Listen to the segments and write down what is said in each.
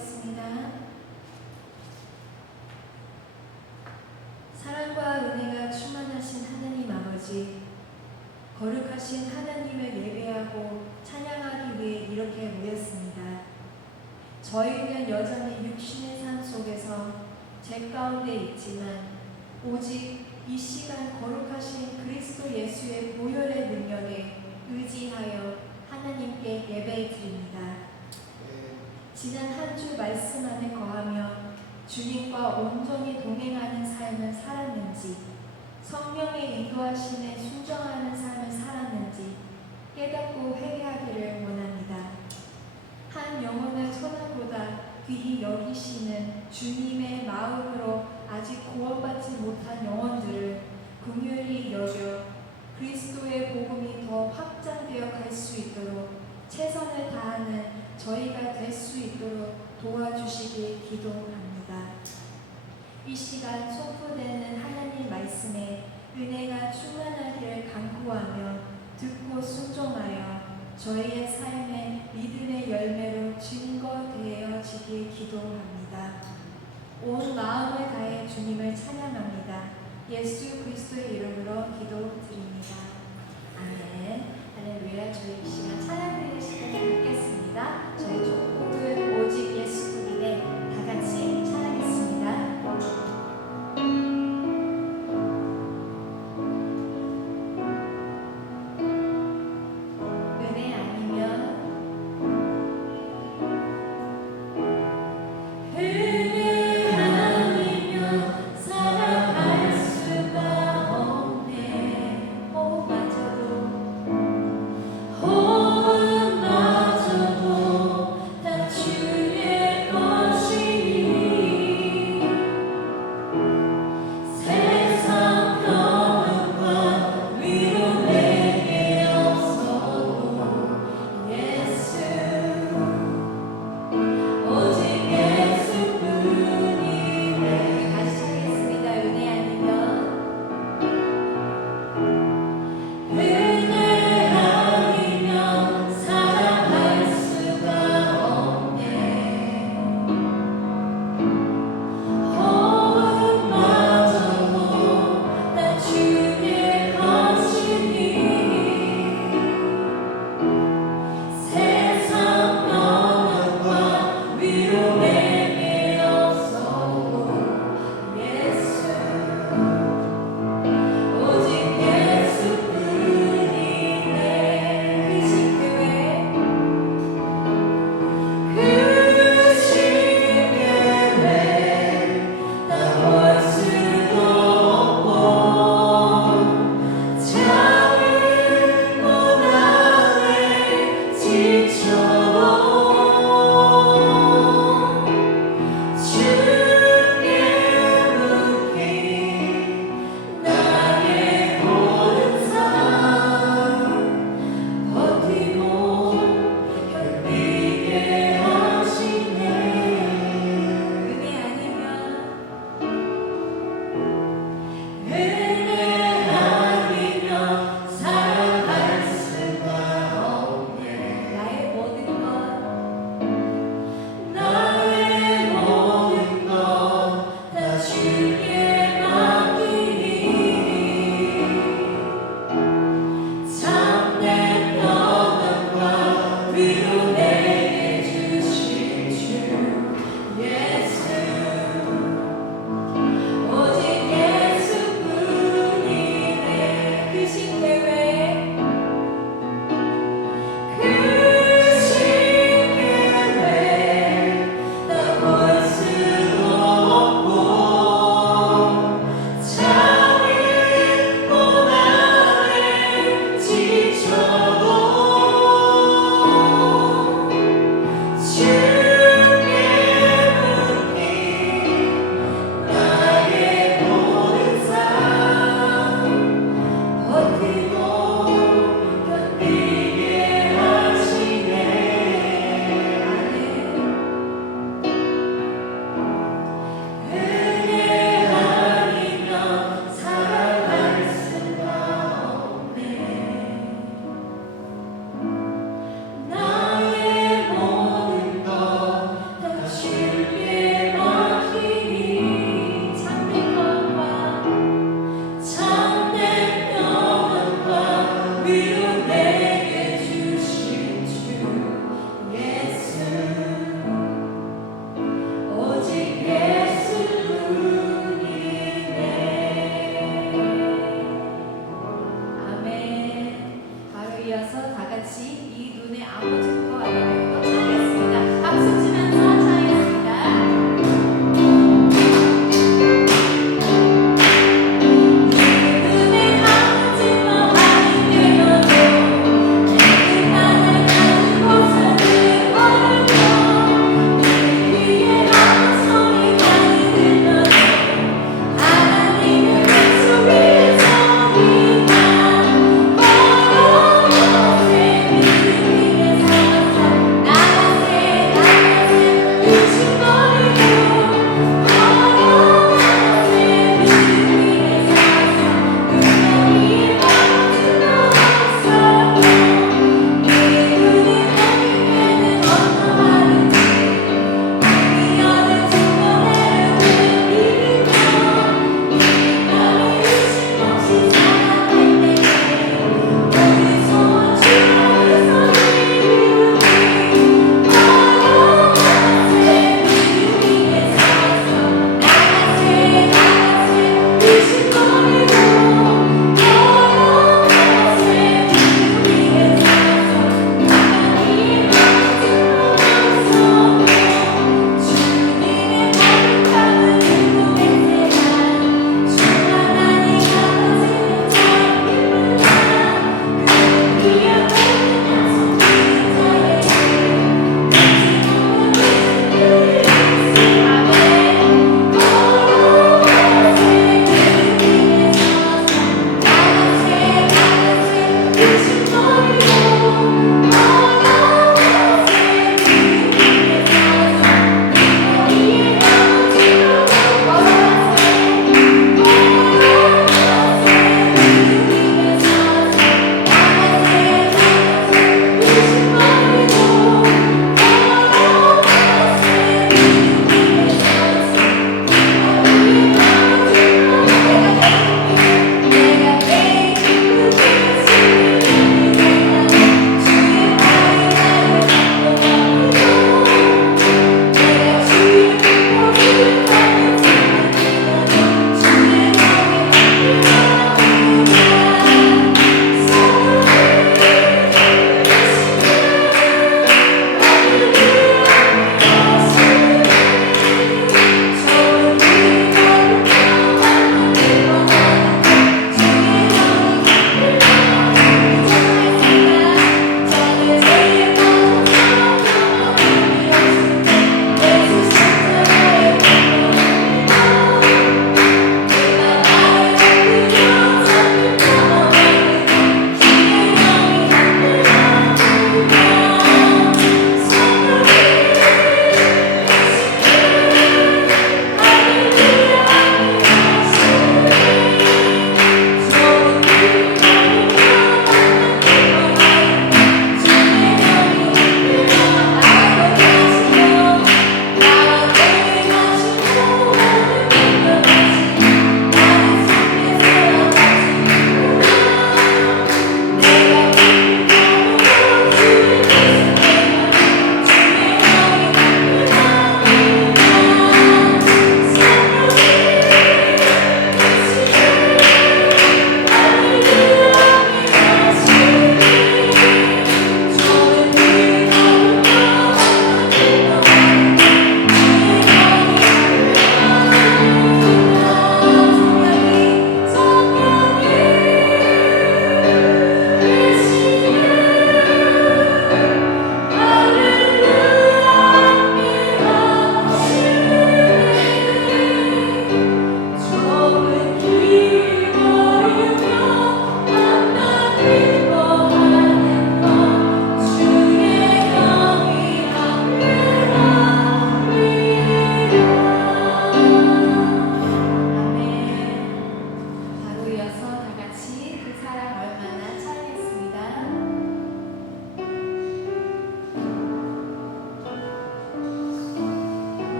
기도하겠습니다. 사랑과 은혜가 충만하신 하나님 아버지, 거룩하신 하나님을 예배하고 찬양하기 위해 이렇게 모였습니다. 저희는 여전히 육신의 삶 속에서 죄 가운데 있지만 오직 이 시간 거룩하신 그리스도 예수의 보혈의 능력에 의지하여 하나님께 예배드립니다. 지난 한 주 말씀 안에 거하며 주님과 온전히 동행하는 삶을 살았는지, 성령의 인도하심에 순종하는 삶을 살았는지 깨닫고 회개하기를 원합니다. 한 영혼을 천하보다 귀히 여기시는 주님의 마음으로 아직 구원받지 못한 영혼들을 긍휼히 여겨 그리스도의 복음이 더 확장되어 갈 수 있도록 최선을 다하는 저희가 될 수 있도록 도와주시길 기도합니다. 이 시간 선포되는 하나님 말씀에 은혜가 충만하기를 간구하며 듣고 순종하여 저희의 삶에 믿음의 열매로 증거되어지길 기도합니다. 온 마음을 다해 주님을 찬양합니다. 예수 그리스도의 이름으로 기도드립니다. 아멘. 할렐루야. 저희 이 시간 찬양드리는 시간을 갖겠습니다. 저희 촉곡은 오직 예수뿐이네. 다 같이 찬양했습니다. 호흡마저도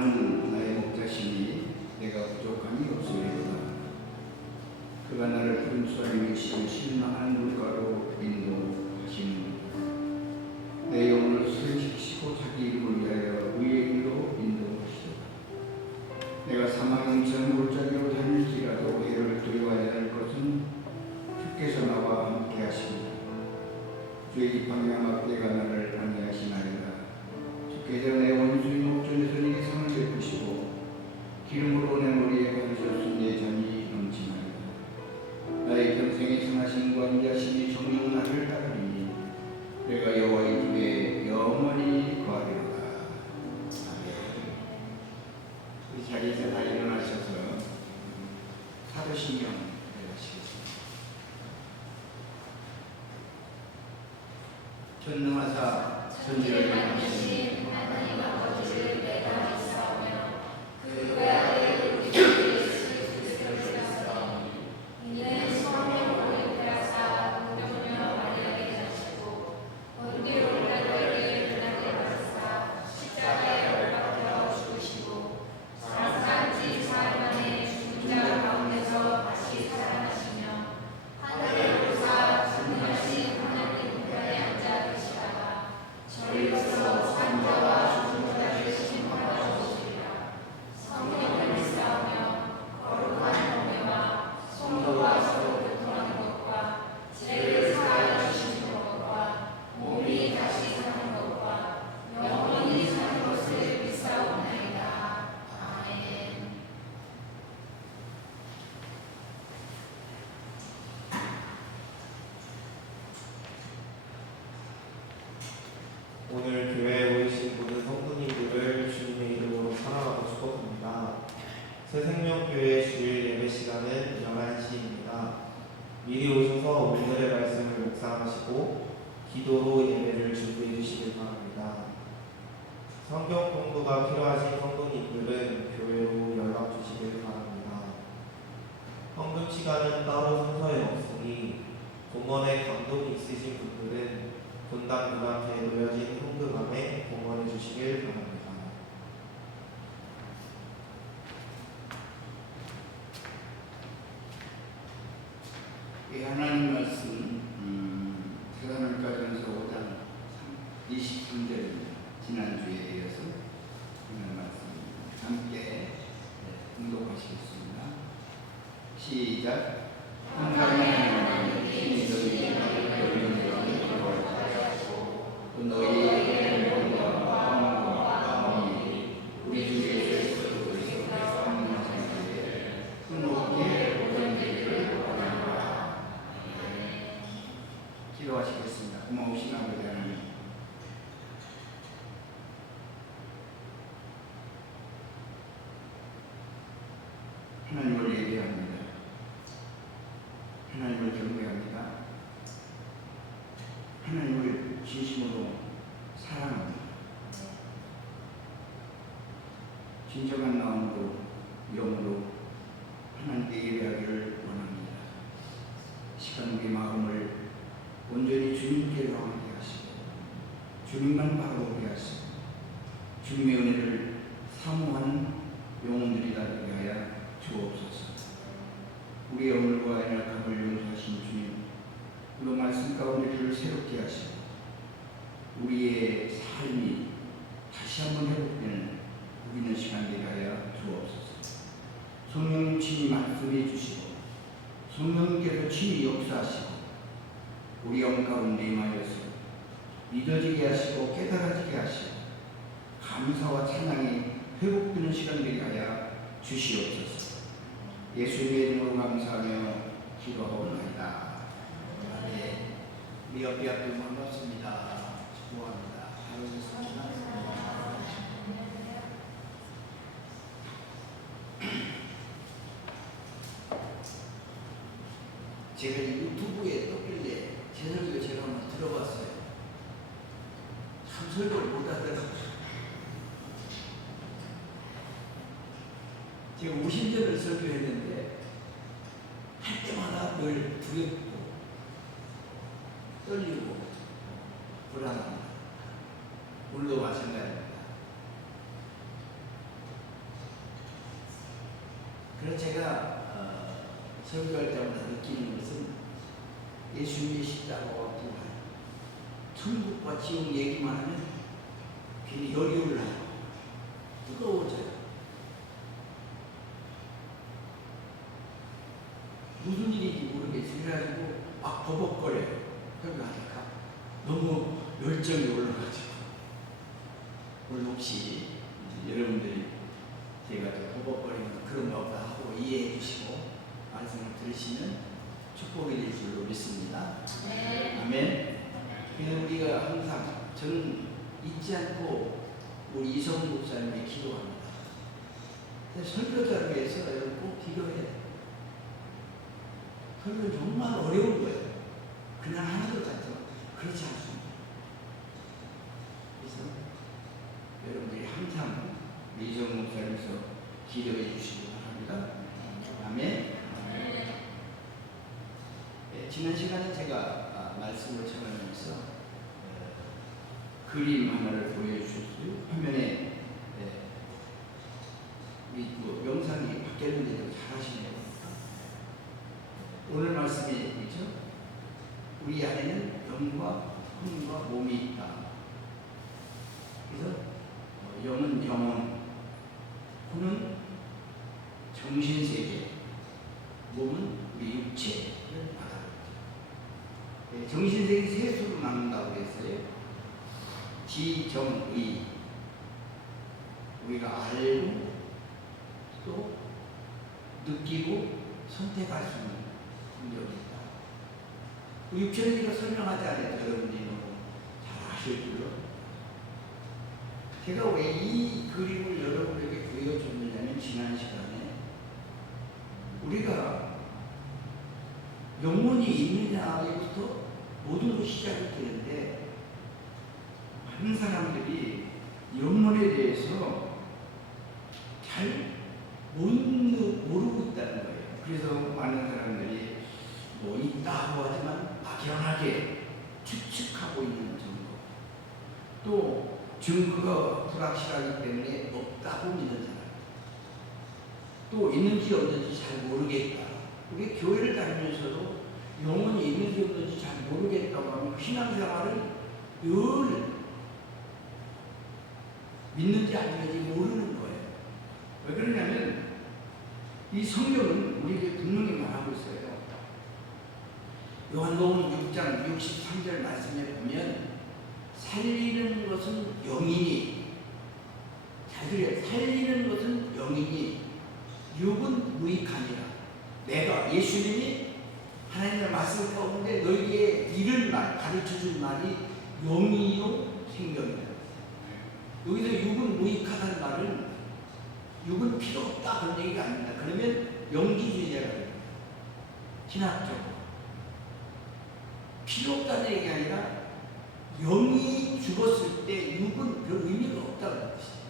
여호와는 나의 목자시니 내가 부족함이 없으리로다. 그가 나를 푸른 수라임이 신망한 물가로 인도하시느니라. 내 영혼을 수행시키시고 자기 이름을 위하여 의의 길로 인도하시리라. 내가 사망의 임시한 골짜기로 다닐지라도 해를 두려워하지 않을 것은 주께서 나와 함께 하십니다. 주의 지팡이와 막대가 나를 안내하시나이다. 주께서 내 원수인 목전에서 내게 상을 베푸시고 기름으로 내 머리에 바르셨으니 내 잔이 넘치나이다. 나의 평생의 선하심과 인자심이 정녕 나를 따르리니 내가 여호와의 집에 영원히 거하리로다. 아멘. 우리 자리에서 다 일어나셔서 사도신경 하시겠습니다. 전능하사 선지를 만드신 하나님 아버지를 내가 믿사오며 그 외아들 우리 주 예수 그리스도를 믿사오니 이는 성령으로 잉태하사 동정녀 마리아에게 자시고 본디오 빌라도에게 고난을 받으사 십자가에 못 박혀 죽으시고 사흘 지 사흘 만에 죽은 자 가운데서 다시 살아나시며 하늘에 오르사 전능하신 하나님 우편에 앉아 계시다가 저희로서 산자와 죽은 자를 심판하러 오시리라. 성령을 믿사오며 거룩한 공회와 성도가 서로 교통하는 것과 죄를 사하여 주시는 것과 몸이 다시 사는 것과 영원히 사는 것을 믿사옵나이다. 아멘. 오늘 교회에 오신 모든 성도님들을 주님의 이름으로 사랑하고 축복합니다. 새생명교회 주일 예배 시간은 11시입니다. 미리 오셔서 오늘의 말씀을 묵상하시고 기도로 예배를 준비해 주시길 바랍니다. 성경 공부가 필요하신 성도님들은 교회로 연락 주시길 바랍니다. 헌금 시간은 따로 순서에 없으니 공헌에 감동이 있으신 분들은 분당 누나께 놓여진 헌금함에 공헌해 주시길 바랍니다. 이 하나님 말씀 테살로니가전서 5장 23절입니다. 지난주에 이어서 하나님 말씀 함께 공독하시겠습니다. 시작. 한강의 하나님 친히 너희 너희를 기도하시고 또 너희의 영광과 마음이 우리 주 예수 그리스도께서 항상 되게 풍족히 오전되기를 원합니다. 기도하시겠습니다. 고마우신 아버지 하나님, 하나님을 예배합니다. 하나님을 경배합니다. 하나님을 진심으로 사랑합니다. 진정한 마음으로 영으로 하나님께 예배하기를 원합니다. 시간 우리 마음을 온전히 주님께로 향하게 하시고 주님만 바라보게 하시고 주님의 은혜를 사모하는 영혼들이 되게 하여 주옵소서. 우리의 오늘과 연약함을 용서하신 주님, 그 말씀 가운데 그를 새롭게 하시고 우리의 삶이 다시 한번 회복되는 우리는 시간 되게 하여 주옵소서. 성령님 친히 말씀해 주시고 성령님께서 친히 역사하시고 우리 영 가운데 임하여서 믿어지게 하시고 깨달아지게 하시고 감사와 찬양이 회복되는 시간 되게 하여 주시옵소서. 예수님의 이름으로 감사하며 기도하옵나이다. 아멘. 우리 옆에 앞에 반갑습니다. 축복합니다. 제가 유튜브에 떴길래 제 설교 제가 한번 들어봤어요. 참 설교를 못하더라고요. 제가 우신전을 설교했는데 할 때마다 늘 두렵고 떨리고 불안합니다. 물도 마찬가지입니다. 제가 설교할 때마다 느끼는 것은 예수님의 십자가와 부활, 천국과 지옥 얘기만 하면 괜히 열이 올라요. 뜨거워져요. 무슨 일인지 모르겠어요. 그래가지고 막 버벅거려요. 설교하니까 너무 열정이 올라가지고. 오늘 혹시 여러분들이 제가 좀 버벅거리는 그런 거 하고 이해해 주시고 말씀을 들으시면 축복이 될 줄로 믿습니다. 아멘. 그래서 우리가 항상 저는 잊지 않고 우리 이성훈 목사님의 기도합니다. 설교자를 위해서 여러분 꼭 기도해야 돼요. 설교는 정말 어려운 거예요. 그냥 하는 것 같지만 그렇지 않습니다. 그래서 여러분들이 항상 이성훈 목사님께서 기도해 주시기 바랍니다. 아멘. 지난 시간에 제가 말씀을 전하면서 그림 하나를 보여주셨어요. 화면에 우리 영상이 바뀌었는데도 잘하시네요. 오늘 말씀이 뭐죠? 우리 안에는 영과 혼과 몸이 있다. 그래서 영은 영혼, 혼은 정신세계, 몸은 우리 육체를 말합니다. 정신세계 세 수로 나눈다고 했어요. 지정의, 우리가 알고 또 느끼고 선택할 수 있는 능력이 있다. 그 육체는 제가 설명하지 않아요. 여러분들이 너무 잘 아실 줄로. 제가 왜 이 그림을 여러분에게 보여줬느냐면 지난 시간에 우리가 영혼이 있느냐부터 모든 것이 시작이 되는데 많은 사람들이 영혼에 대해서 잘 모르고 있다는 거예요. 그래서 많은 사람들이 뭐 있다고 하지만 막연하게 추측하고 있는 정도, 또 증거가 불확실하기 때문에 없다고 믿는 사람, 또 있는지 없는지 잘 모르겠다. 우리 교회를 다니면서도 영혼이 있는지 없는지 잘 모르겠다고 하면 신앙생활은 늘 믿는지 안 믿는지 모르는 거예요. 왜 그러냐면 이 성경은 우리에게 분명히 말하고 있어요. 요한복음 6장 63절 말씀에 보면 살리는 것은 영이니, 잘 들어요. 살리는 것은 영이니 육은 무익하니라. 내가 예수님이 하나님의 말씀 가운데 너희에게 이를 말, 가르쳐줄 말이 영이요 생명이다. 여기서 육은 무익하다는 말은 육은 필요 없다 그런 얘기가 아닙니다. 그러면 영지주의자가 됩니다. 신학적으로 필요 없다는 얘기가 아니라 영이 죽었을 때 육은 별 의미가 없다는 뜻이에요.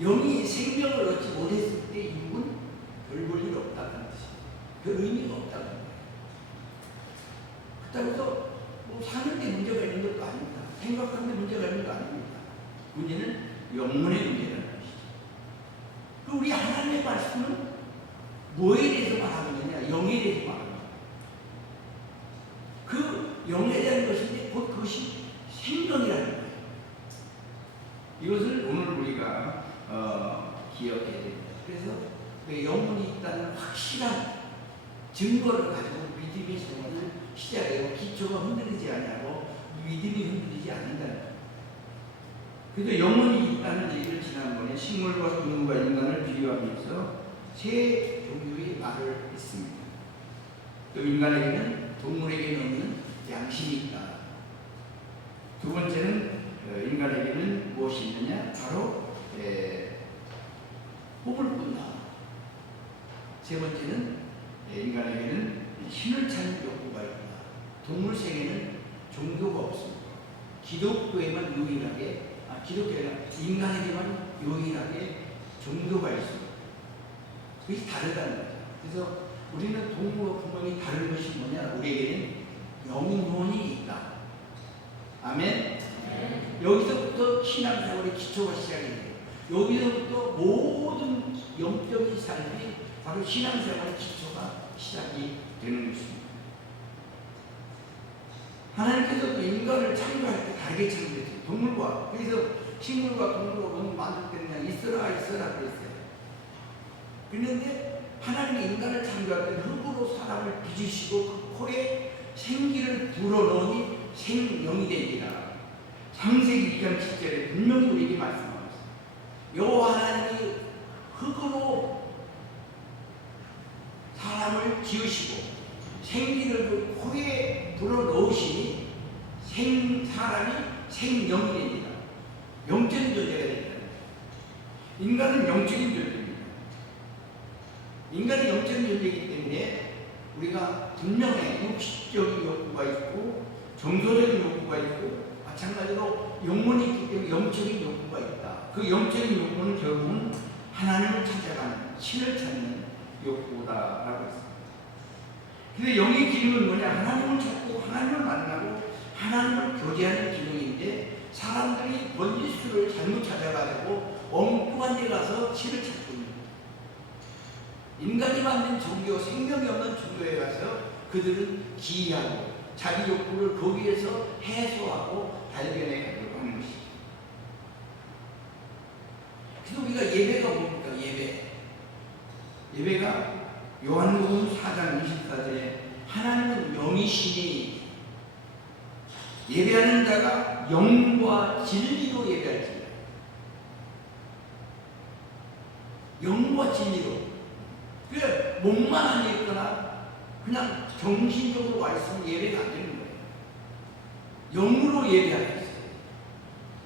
영이 생명을 얻지 못했을 때 육은 별 볼 일 없다는 뜻이에요. 별 의미가 없다는 거예요. 그렇다고 해서 뭐 사는데 문제가 있는 것도 아닙니다. 생각하는데 문제가 있는 것도 아닙니다. 문제는 영혼의 문제라는 것이죠. 우리 하나님의 말씀은 뭐에 대해서 말하는 거냐? 영에 대해서 말하는 거예요. 그 영에 대한 것인데 곧 그것이 생명이라는 거예요. 이것을 오늘 우리가 기억해야 됩니다. 그래서 그 영혼이 있다는 확실한 증거를 가지고 믿음의 생활을 시작하고 기초가 흔들리지 않냐고 믿음이 흔들리지 않는다는 거예요. 그래서 영혼이 있다는 얘기를 지난번에 식물과 동물과 인간을 비교하면서 세 종류의 말을 했습니다. 또 인간에게는 동물에게는 없는 양심이 있다. 두 번째는 인간에게는 무엇이 있느냐? 바로 꿈을 꾼다. 세 번째는 인간에게는 신을 찾는 욕구가 있다. 동물 세계는 종교가 없습니다. 기독교에만 유일하게, 기독교가 인간에게만 유일하게 종교가 있습니다. 그것이 다르다는 거죠. 그래서 우리는 동물과 분명히 다른 것이 뭐냐? 우리에게는 영혼이 있다. 아멘? 여기서부터 신앙생활의 기초가 시작이 돼요. 여기서부터 모든 영적인 삶이 바로 신앙생활의 기초가 시작이 되는 것입니다. 하나님께서도 인간을 창조할 때 다르게 창조했어요. 동물과, 그래서 식물과 동물과 만들 때는 그냥 있어라 그랬어요. 그런데 하나님이 인간을 창조할 때 흙으로 사람을 빚으시고 그 코에 생기를 불어넣으니 생명이 되니라. 창세기 2장 7절에 분명히 우리에게 말씀하고 있어요. 여호와 하나님이 흙으로 사람을 지으시고 생기를 그 코에 불어넣으시니 사람이 생명이 됩니다. 영적인 존재가 됩니다. 인간은 영적인 존재입니다. 인간은 영적인 존재이기 때문에 우리가 분명히 육식적인 욕구가 있고 정서적인 욕구가 있고 마찬가지로 영혼이 있기 때문에 영적인 욕구가 있다. 그 영적인 욕구는 결국은 하나님을 찾아가는, 신을 찾는 욕구다라고 했습니다. 근데 영의 기능은 뭐냐? 하나님을 찾고 하나님을 만나고 하나님을 교제하는 기능인데 사람들이 번지수를 잘못 찾아가지고 엉뚱한 데 가서 신을 찾고 있는 거예요. 인간이 만든 종교, 생명이 없는 종교에 가서 그들은 기이하고 자기 욕구를 거기에서 해소하고 발견해 가려고 하는 것이죠. 그래서 우리가 예배가 뭡니까? 예배가 요한복음 4장 24절에 하나님은 영이시니 예배하는 자가 영과 진리로 예배할지니라. 영과 진리로. 그래 몸만 안 있거나 그냥 정신적으로 와 있으면 예배가 안 되는 거예요. 영으로 예배할 수 있어요.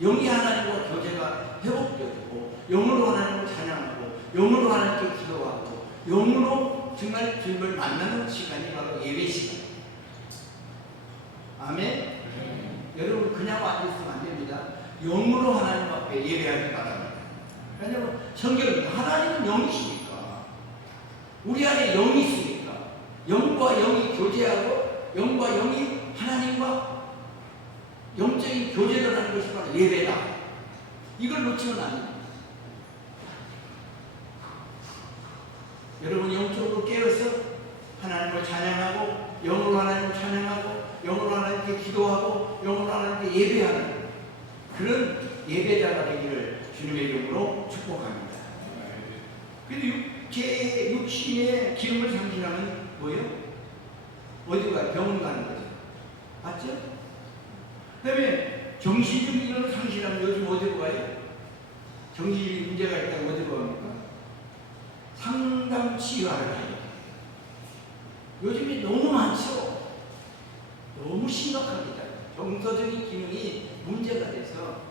영이 하나님과 교제가 회복되고 영으로 하나님을 찬양하고 영으로 하나님께 기도하고 영으로 정말 주님을 만나는 시간이 바로 예배 시간. 아멘. 여러분 그냥 앉아있으면 안 됩니다. 영으로 하나님 앞에 예배하기 바랍니다. 왜냐하면 성경은 하나님은 영이시니까 우리 안에 영이 있으니까 영과 영이 교제하고 영과 영이 하나님과 영적인 교제를 하는 것이 바로 예배다. 이걸 놓치면 안 됩니다. 여러분 영적으로 깨어서 하나님을 찬양하고 영으로 하나님을 찬양하고 영으로 하나님께 기도하고 영으로 하나님께 예배하는 그런 예배자가 되기를 주님의 이름으로 축복합니다. 근데 제 육신의 기름을 상실하면 뭐예요? 어디 가요? 병원 가는 거죠. 맞죠? 그 다음에 정신적인 기름을 상실하면 요즘 어디로 가요? 정신이 문제가 있다고 어디로 갑니까? 상담 치유하러 가요. 요즘에 너무 많죠? 너무 심각합니다. 정서적인 기능이 문제가 돼서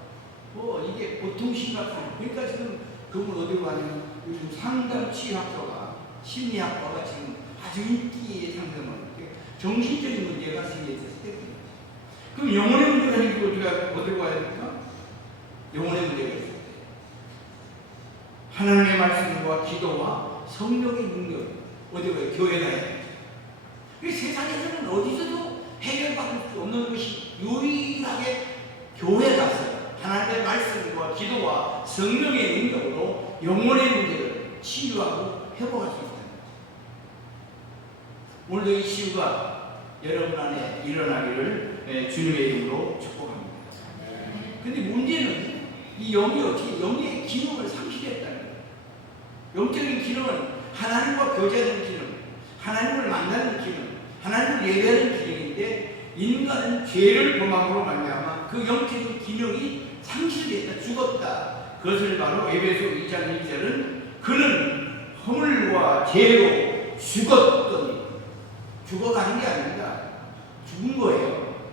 이게 보통 심각해요. 그러니까 지금 그분 어디로 가냐면 요즘 상담 치유학과가 심리학과가 지금 아주 인기에 상승하는 게 정신적인 문제가 생겨있었을 때입니다. 그럼 영혼의 문제가 생기고 우리가 어디로 가야 됩니까? 영혼의 문제가 있을 때 하나님의 말씀과 기도와 성령의 능력 어디 가요? 교회 가야 돼요. 세상에서는 어디서도 해결받을 수 없는 것이 유일하게 교회 가서 하나님의 말씀과 기도와 성령의 능력으로 영혼의 문제를 치유하고 회복할 수 있습니다. 오늘도 이 치유가 여러분 안에 일어나기를 주님의 이름으로 축복합니다. 그런데 문제는 이 영이 어떻게 영의 기능을 상실했다는 거예요. 영적인 기능은 하나님과 교제하는 기능, 하나님을 만나는 기능, 하나님을 예배하는 기능인데 인간은 죄를 범함으로 말미암아 그 영적인 기능이 상실됐다, 죽었다. 그것을 바로 에베소 2장 1절은 그는 허물과 죄로 죽었더니 죽어가는 게 아닙니다. 죽은 거예요.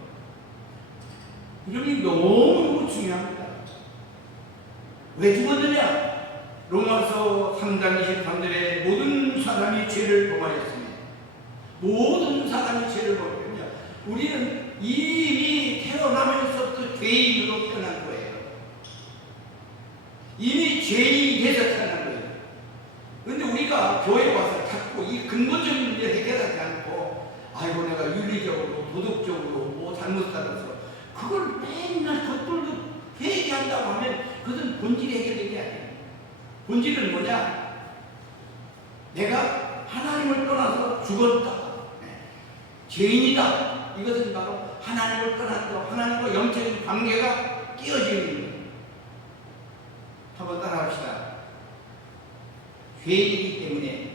이름이 너무 중요합니다. 왜 죽었느냐? 로마서 3장 23절에 모든 사람이 죄를 범하였으니 모든 사람이 죄를 범하였느냐? 우리는 이미 태어나면서부터 죄인으로 태어난 거예요. 이미 죄인이 돼서 태어난 거예요. 그런데 우리가 교회에 와서 자꾸 이 근본적인 문제를 해결하지 않고 아이고 내가 윤리적으로 도덕적으로 뭐 잘못 살아서 그걸 맨날 겉돌고 회개한다고 하면 그것은 본질이 해결된 게 아니에요. 본질은 뭐냐? 내가 하나님을 떠나서 죽었다. 죄인이다. 이것은 바로 하나님을 떠났다. 하나님과 영적인 관계가 깨어지는 거예요. 한번 따라합시다. 죄인이기 때문에,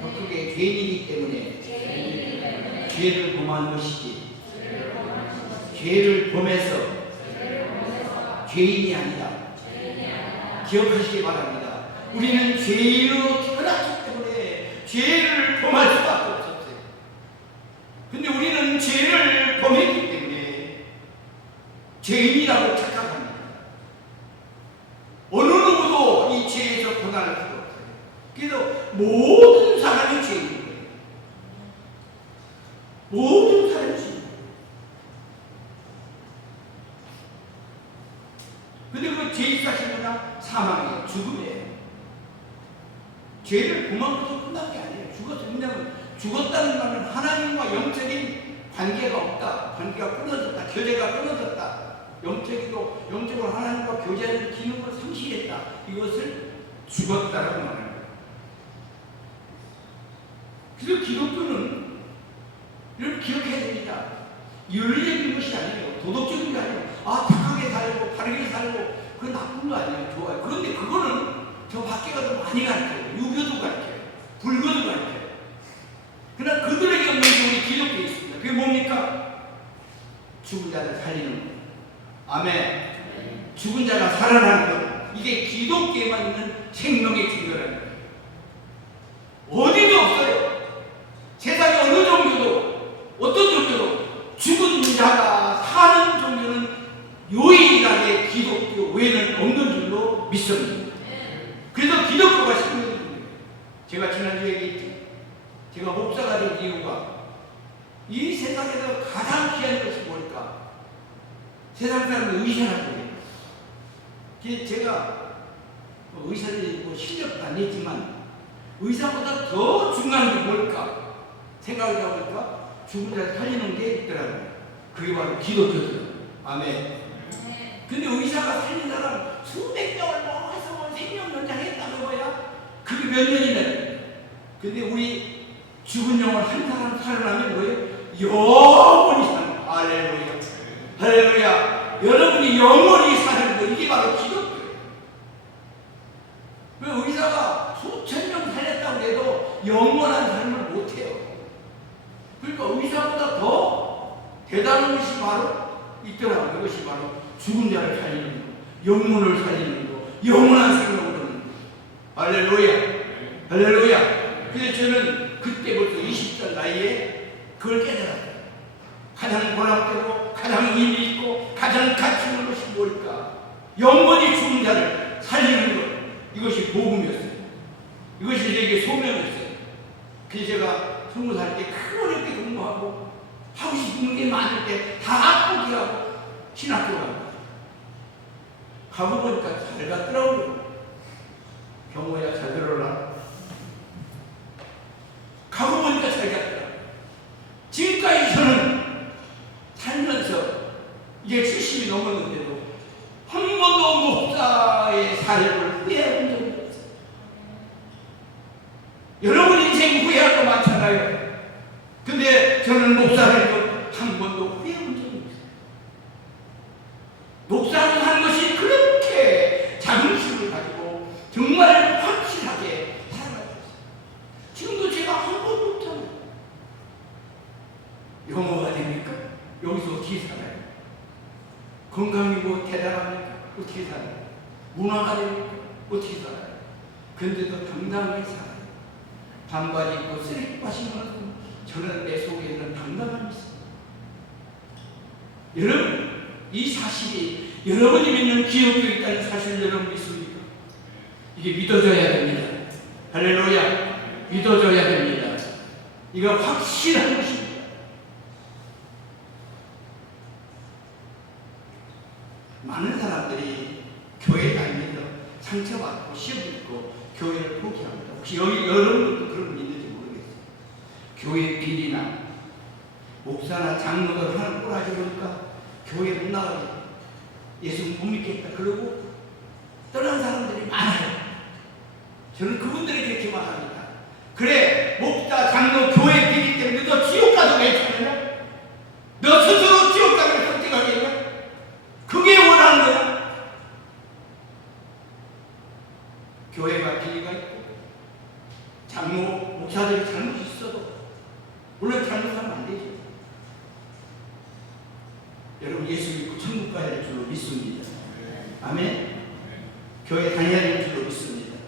더 크게 죄인이기 때문에 죄를 범한 것이지, 죄를 범해서 죄인이 아니다. 기억하시기 바랍니다. 우리는 죄인으로 태어났기 때문에 죄를 범할 수밖에 없었어요. 근데 우리는 죄를 범했기 때문에 죄인이라고 착각합니다. 어느 누구도 이 죄에서 고난을 수가 없어요. 그래서 모든 사람이 죄인인 거예요. 모든 사람이 죄인인 거예요. 근데 그 죄의 사실은 뭐냐? 사망이에요. 죽음이에요. 죄를 범한 것도 끝난 게 아니에요. 죽었어요. 왜냐하면 죽었다는 말은 하나님과 영적인 관계가 없다. 관계가 끊어졌다. 교제가 끊어졌다. 영적으로 하나님과 교제하는 기능을 상실했다. 이것을 죽었다라고 말하는 거예요. 그래서 기독교는 이렇게 기억해야 됩니다. 윤리적인 것이 아니에요. 도덕적인 게 아니에요. 착하게 살고 바르게 살고 그건 나쁜 거 아니에요. 좋아요. 그런데 그거는 저 밖에 가도 많이 가르쳐요. 유교도 가르쳐요. 불교도 가르쳐요. 그러나 그들에게 없는 게 우리 기독교에 있습니다. 그게 뭡니까? 죽은 자를 살리는 것. 아멘. 죽은 자가 살아나는 것. 이게 기독교에만 있는 생명의 증거라는 거예요. 어디도 없어요. 세상에 어느 종교도, 어떤 종교도 죽은 자가 사는 종교는 유일하게 기독교 외에는 없는 줄로 믿습니다. 그래서 기독교가 생명입니다. 제가 지난주에 얘기했죠. 제가 목사가 된 이유가 이 세상에서 가장 귀한 것이 뭘까? 세상 사람은 의사라고 해요. 제가 의사들이 실력도 안 했지만 의사보다 더 중요한 게 뭘까? 생각을 해보니까 죽은 자를 살리는 게 있더라고요. 그게 바로 기독교더라고요. 아멘. 근데 의사가 살린 사람 수백 명을 해서 생명 연장했다는 거야. 그게 몇 년이나. 근데 우리 죽은 영혼 한 사람 살아나면 뭐예요? 영원히 사는 거예요. 할렐루야. 할렐루야. 여러분이 영원히 사는 거, 이게 바로 기독교예요. 왜 의사가 수천 명 살렸다고 해도 영원한 삶을 못해요. 그러니까 의사보다 더 대단한 것이 바로 있더라고요. 이것이 바로 죽은 자를 살리는 거, 영혼을 살리는 거, 영원한 생명을 얻는 거. 할렐루야. 할렐루야. 그래서 저는 그때 벌써 20살 나이에 그걸 깨달았어요. 가장 고난되고 가장 의미 있고 가장 가치 있는 것이 뭘까? 영원히 죽은 자를 살리는 것. 이것이 복음이었어요. 이것이 저에게 소명이었어요. 그래서 제가 20살 때 큰 어렵게 공부하고 하고 싶은 게 많을 때 다 포기하고 신학교 가고 보니까 잘 갔더라고요. 경호야 잘 들어라. 가고 보니까 잘 갔더라. 지금까지 저는 살면서 이제 70이 넘었는데도 한 번도 목사의 삶을 후회한 적이 없어요. 여러분 인생 후회할 거 많잖아요. 근데 저는 목사를 한 번도 후회한 적이 없어요. 목사를 한 것이 그렇게 자긍심을 가지고 정말 확실하게 살아가셨어요. 지금도 제가 한 번도 없잖아요. 영어가 됩니까? 여기서 어떻게 살아요? 건강이 뭐 대단합니까? 어떻게 살아요? 문화가 됩니까? 어떻게 살아요? 근데도 당당하게 살아요. 반바지 입고 쓰레기바 신으면서 저는 내 속에는 당당함이 있어요. 여러분, 이 사실이 여러분이 믿는 기독교에 있다는 사실을 여러분 믿습니까? 이게 믿어져야 됩니다. 할렐루야. 믿어져야 됩니다. 이거 확실한 것입니다. 많은 사람들이 교회 다니면서 상처받고 시험 듣고 교회를 포기합니다. 혹시 여러분도 그런 분 있는지 모르겠어요. 교회 비리나 목사나 장로들 하는 꼬라지 보니까 교회 못 나가게. 예수 못 믿겠다 그러고 떠난 사람들이 많아요. 저는 그분들에게 이렇게 말합니다. 그래, 목사, 장로, 교회 비리 때문에 너 지옥 가도 괜찮으냐? 너 스스로 지옥 가기를 선택하겠냐? 그게 원하는 거야. 교회가 비리가 있고 장로, 목사들이 잘못이 있어도 물론 잘못하면 안 되죠. 여러분 예수 믿고 천국 가야 될 줄로 믿습니다. 아멘. 교회 다녀야 될 줄로 믿습니다.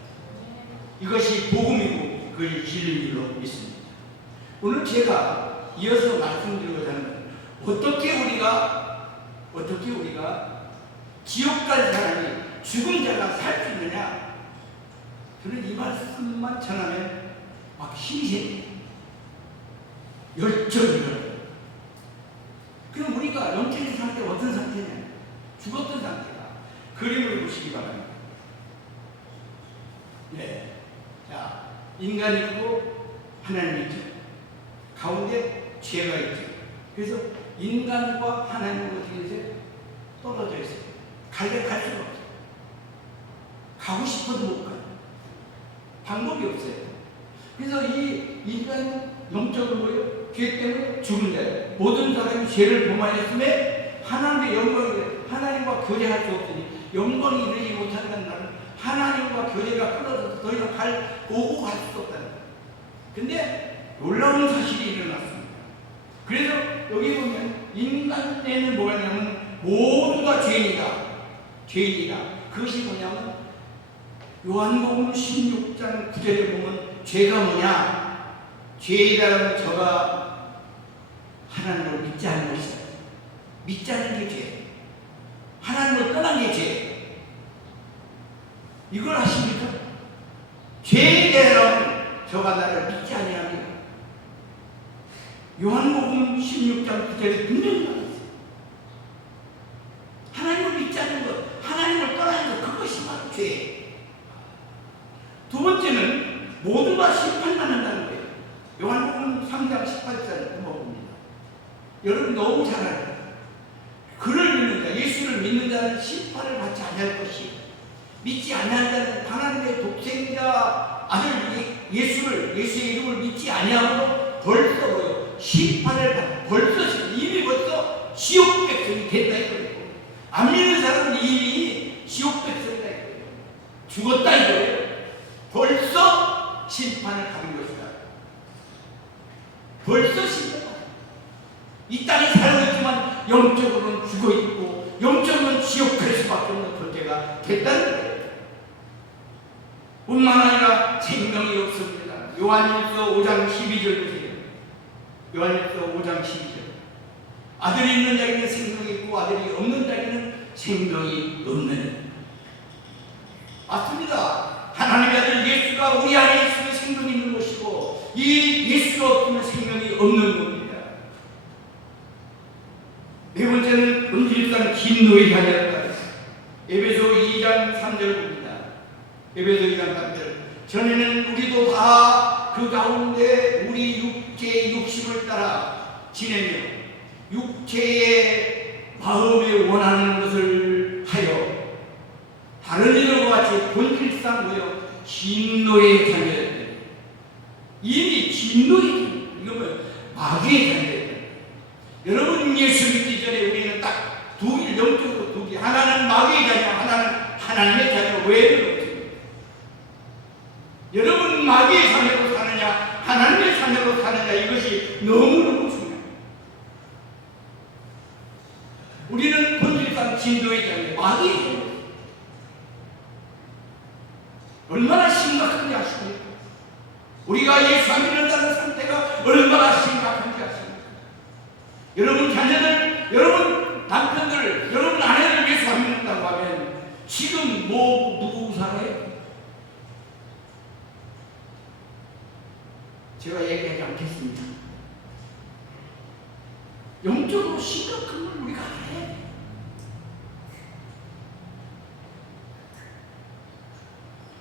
이것이 복음이고 그것이 진리인 줄로 믿습니다. 오늘 제가 이어서 말씀드리고자 하는 건 어떻게 우리가 지옥 갈 사람이 죽은 자가 살 수 있느냐? 저는 이 말씀만 전하면 막 힘이 생겨요. 열정이 일어나요. 그럼 우리가 영적인 상태가 어떤 상태냐? 죽었던 상태가. 그림을 보시기 바랍니다. 네. 자, 인간이 있고 하나님이 있죠. 가운데 죄가 있죠. 그래서 인간과 하나님과 어떻게 떨어져 있어요. 갈 수가 없어요. 가고 싶어도 못 가요. 방법이 없어요. 그래서 이 인간은 영적으로 죄 때문에 죽은 자예요. 모든 사람이 죄를 범하였음에 하나님의 영광이 하나님과 교제할 수 없으니 영광이 이르지 못한다는 말은 하나님과 교제가 끊어져서 더 이상 오고 갈 수 없다는 거예요. 근데 놀라운 사실이 일어났습니다. 그래서 여기 보면 인간에는 뭐가 있냐면 모두가 죄인이다. 그것이 뭐냐면 요한복음 16장 9절에 보면 죄가 뭐냐? 죄이라는 저가 하나님을 믿지 않는 것이다. 믿지 않는 게 죄. 하나님을 떠난 게 죄. 이걸 아십니까? 죄에 대한 저가 나를 믿지 아니하며 요한복음 16장 9절에 분명히 말했어요. 하나님을 믿지 않는 것, 하나님을 떠나는 것, 그것이 바로 죄. 두 번째는 모두가 심판받는다는 거예요. 요한복음 3장 18절을 한번 봅니다. 여러분 너무 잘 알아요. 그를 믿는 자, 예수를 믿는 자는 심판을 받지 않을 것이, 믿지 않는 자는 하나님의 독생자 아들 예수의 이름을 믿지 아니하므로 벌써 뭐요? 심판을 받고 벌써 지옥 백성이 됐다 이거예요. 안 믿는 사람은 이미 지옥 백성이다 이거예요. 죽었다 이거예요. 벌써 심판을 받은 것이다. 벌써 심판. 이 땅에 살고 있지만 영적으로는 죽어 있고 영적으로는 지옥 갈 수밖에 없는 존재가 됐다는 거예요. 뿐만 아니라 생명이 없습니다. 요한일서 5장 12절 보세요. 요한일서 5장 12절. 아들이 있는 자에게는 생명이 있고 아들이 없는 자에게는 생명이 없는. 맞습니다. 하나님의 아들 예수가 우리 안에 있으면 생명이 있는 것이고 이 예수가 없으면 생명이 없는 겁니다. 네 번째는 본질상 진노의 자녀였다. 에베소 2장 3절 봅니다. 에베소 2장 3절. 전에는 우리도 다 그 가운데 우리 육체의 욕심을 따라 지내며 육체의 마음에 원하는 것을 하여 다른 이들과 같이 본질상 뭐요? 진노의 자녀였다. 이미 진노의 자녀. 이거 뭐예요? 마귀의 자녀였다. 여러분 예수 믿기 전에 우리는 딱 영적으로 두 개. 하나는 마귀의 자녀, 하나는 하나님의 자녀. 왜 그렇지? 여러분 마귀의 자녀로 사느냐, 하나님의 자녀로 사느냐, 이것이 너무너무 중요해요. 우리는 본질상 진노의 자녀, 마귀의 자녀. 얼마나 심각한지 아십니까? 우리가 예수 안 믿는다는 상태가 얼마나 심각한지 아십니까? 여러분 자녀들, 여러분 남편들, 여러분 아내들 예수 안 믿는다고 하면 지금 누구 살아요? 제가 얘기하지 않겠습니다. 영적으로 심각한 걸 우리가 알아야 돼요.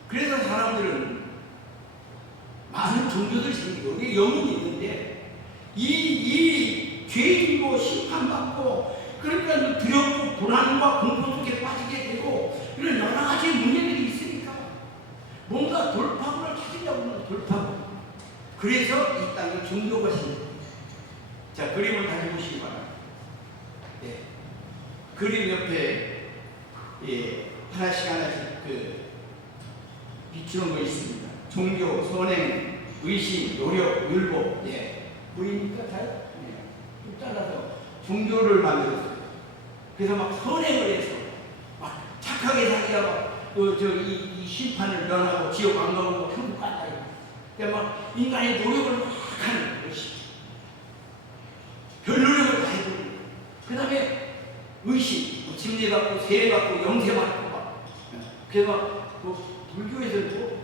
그래서 사람들은 많은 종교들이 생기고 우리 영혼이 있는데 이 죄인이고 심판받고 그러니까 두렵고 불안과 공포 속에 그래서 이 땅에 종교가 생깁니다. 자, 그림을 다시 보시기 바랍니다. 예. 그림 옆에 하나씩 비추는 거 있습니다. 종교, 선행, 의심, 노력, 율법. 예. 보이니까 잘? 좀 잘라서 종교를 만들었어요. 그래서 막 선행을 해서 막 착하게 살기가 막 이 심판을 면하고 지옥 안 가고 천국 간다. 그러니까 막 인간의 노력을 막 하는 것이 별 노력을 다 해보고 그 다음에 의심, 침례받고 세례받고 영세받고 막 그래서 막 불교에서도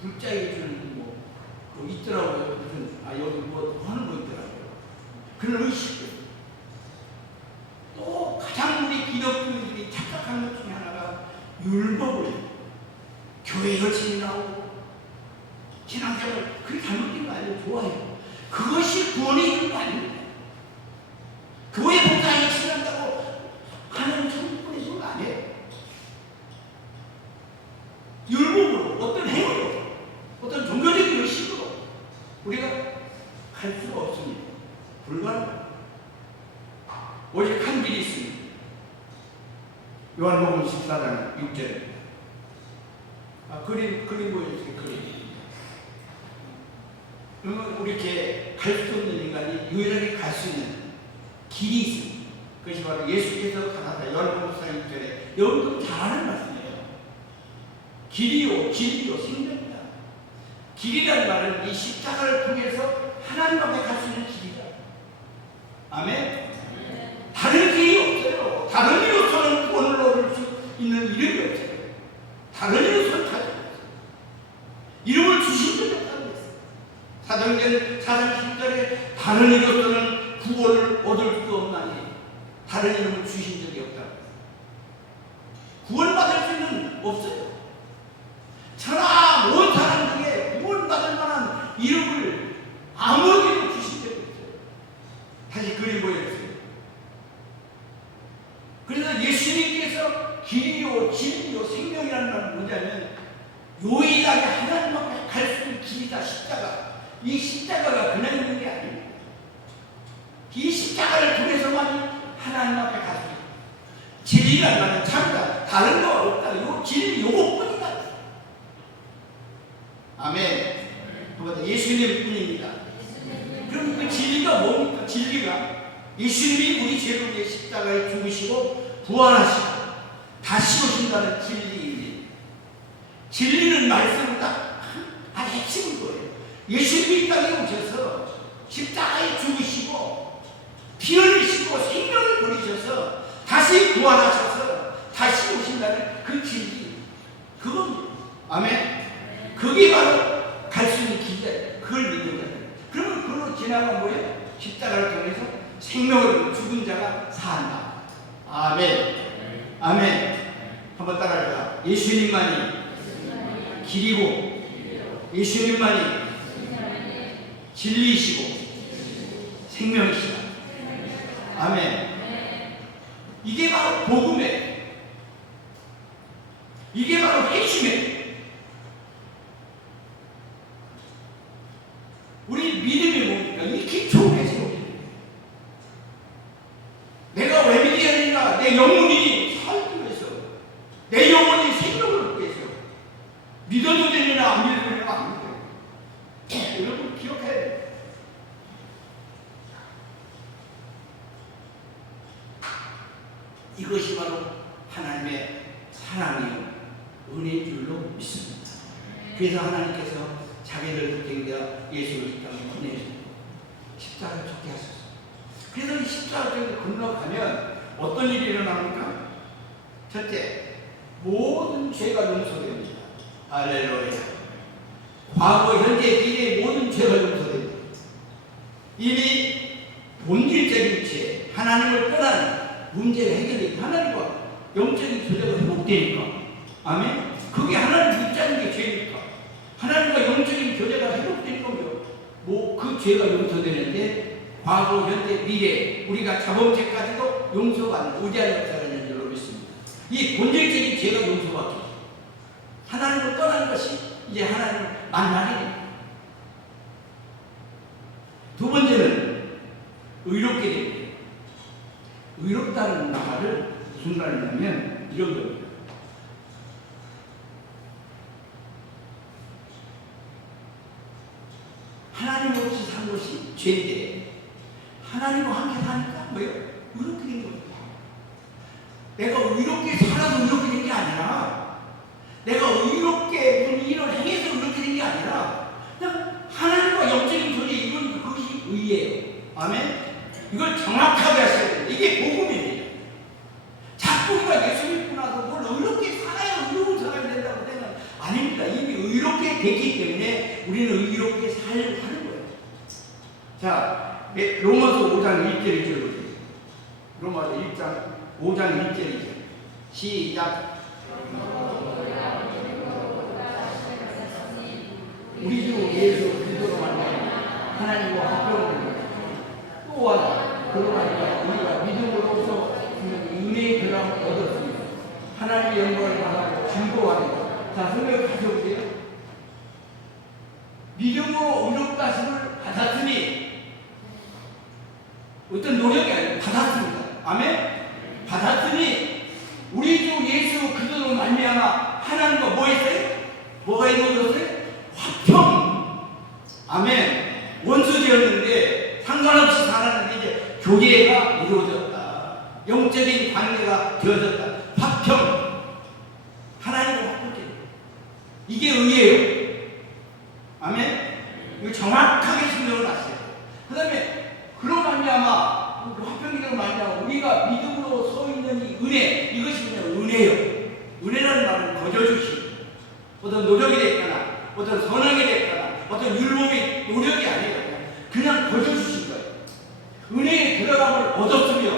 불자에 주는 뭐 있더라고요. 무슨 여기 뭐 하는 거 있더라고요. 그런 의식. 또 가장 우리 기독교인들이 착각한 것 중에 하나가 율법을 교회 열심히 나오고 신앙생활 그게 잘못된 거 아니에요. 좋아요. 그것이 구원의 이유가 아닙니다. 교회 봉사에 신한다고 하는 천국의 이유가 아니에요. 율법으로 어떤 행위로 어떤 종교적인 의식으로 우리가 갈 수가 없습니다. 불가능. 오직 한 길이 있습니다. 요한복음 14장 6절입니다. 그림 보여주세요. 그림. 그러면 우리 이렇게 갈 수 없는 인간이 유일하게 갈 수 있는 길이 있습니다. 그것이 바로 예수께서 가나다 요한복음 14장 6절에 여러분 잘 아는 말씀이에요. 길이요 진리요 생명이다. 길이라는 말은 이 십자가를 통해서 하나님 앞에 갈 수 있는 길이다. 아멘. 다른 길이 없어요. 다른 이로서는 구원을 얻을 수 있는 이름이 없어요. 다른 이로서는 가지 없어요. 이름을 주신 적이 없다는 거예요. 사도행전 4장 10절에 다른 이로서는 구원을 얻을 수 없나니 다른 이름을 주신 적이 없다는 거예요. 구원받을 수는 없어요. 천하 모든 사람 중에 구원받을 만한 이름을 아무에게도 주신 적이 없어요. 다시 그림 보여주세요. 그래서 예수님께서 길이요 진리요 생명이라는 말은 뭐냐면 유일하게 하나님 앞에 갈 수 있는 길이다. 십자가. 이 십자가가 그냥 있는 게 아닙니다. 이 십자가를 통해서만 하나님 앞에 갈 수 있다. 진리라는 말은 참다. 다른 거가 없다. 요 진리 요것뿐이다. 아멘. 그보다 예수님 뿐입니다. 그럼 그 진리가 뭡니까? 진리가 예수님이 우리 죄를 위해 십자가에 죽으시고 부활하시고 다시 오신다는 진리입니다. 진리는 말씀은 딱 핵심인 거예요. 예수님이 이 땅에 오셔서 십자가에 죽으시고 피 흘리시고 생명을 버리셔서 다시 부활하셔서 다시 오신다는 그 진리. 그겁니다. 아멘. 그게 바로 갈 수 있는 길이에요. 그걸 믿는 거예요. 그러면 그걸로 지나가면 뭐예요? 십자가를 통해서 생명을 죽은 자가 산다. 아멘. 아멘. 한번 따라합시다. 예수님만이 길이고 예수님만이 진리이시고 생명이시다. 아멘. 이게 바로 복음이에요. 이게 바로 핵심이에요. 우리 믿음이 뭡니까? 이 기초의 핵심입니다. 내가 왜 믿어야 되는가? 내 영혼이 살기 위해서, 내 영혼이 생명을 얻기 위해서 믿어도 되느냐 안 믿어도 되느냐 안 믿어요. 여러분 기억해야 돼요. 이것이 바로 하나님의 사랑이요 은혜인 줄로 믿습니다. 그래서 하나님께서 자기를 댕겨 예수를 이 땅에 보내주고 십자가를 쫓게 하셨어요. 그래서 이 십자가를 건너가면 어떤 일이 일어납니까? 첫째, 모든 죄가 용서됩니다. 할렐루야. 과거, 현재, 미래의 모든 죄가 용서됩니다. 이미 본질적인 죄, 하나님을 떠난 문제가 해결되고 하나님과 영적인 교제가 회복되니까. 아멘. 그게 하나님 믿자는 게 죄니까. 하나님과 영적인 교제가 회복될 거면 그 죄가 용서되는데 과거, 현재, 미래 우리가 자범죄까지도 용서받는 의지하는 역사가 있는 줄로 믿습니다. 이 본질적인 죄가 용서받기 하나님을 떠난 것이 이제 하나님을 만나게 됩니다. 두 번째는 의롭게 됩니다. 의롭다는 말을 무슨 말이냐면 이런 겁니다. 하나님 없이 산 것이 죄인데 하나님과 함께 사니까 뭐예요? 의롭게 된 겁니다. 내가 의롭게 살아서 의롭게 된 게 아니라 내가 의롭게 무슨 일을 행해서 의롭게 된 게 아니라 그냥 하나님과 영적인 교제 이건 그것이 의예요. 아멘? 이걸 정확하게 하셔야 됩니다. 이게 복음입니다. 자꾸 우리가 예수 믿고 나서 뭘 의롭게 살아야 의로운 사람이 된다고 생각하면 아닙니다. 이미 의롭게 됐기 때문에 우리는 의롭게 살려고 하는 거예요. 자, 로마서 5장 1절 2절 보세요. 로마서 5장 1절 2절 시작. 우리 주 예수 그리스도로 말미암아 하나님과 화평을 또한 그로 말미암아 우리가 믿음으로써 은혜의 변함을 얻었으니 하나님의 영광을 받아 즐거워하는. 자, 성경 가져오세요. 믿음으로 의롭다 하심을 받았으니 어떤 노력이 아니라 받았습니다. 아멘? 받았으니 우리 주 예수 그리스도로 말미암아 하나님과 뭐 했어요? 뭐가 이루어졌어요? 화평. 아멘. 원수되었는데 상관없이 살았는데 이제 교제가 이루어졌다. 영적인 관계가 되어졌다. 화평. 하나님과 화평. 이게 의예요. 아멘. 이거 정확하게 신경을 하세요. 그 다음에 그로 말미암아 화평기로 말미암아 우리가 믿음으로 서 있는 이 은혜, 이것이 그냥 은혜예요. 은혜라는 말은 거저주시. 어떤 노력이 됐거나 어떤 선악이 됐거나 어떤 율법의 노력이 아니에요. 그냥 거저주신 거예요. 은혜의 들어감을 얻었으며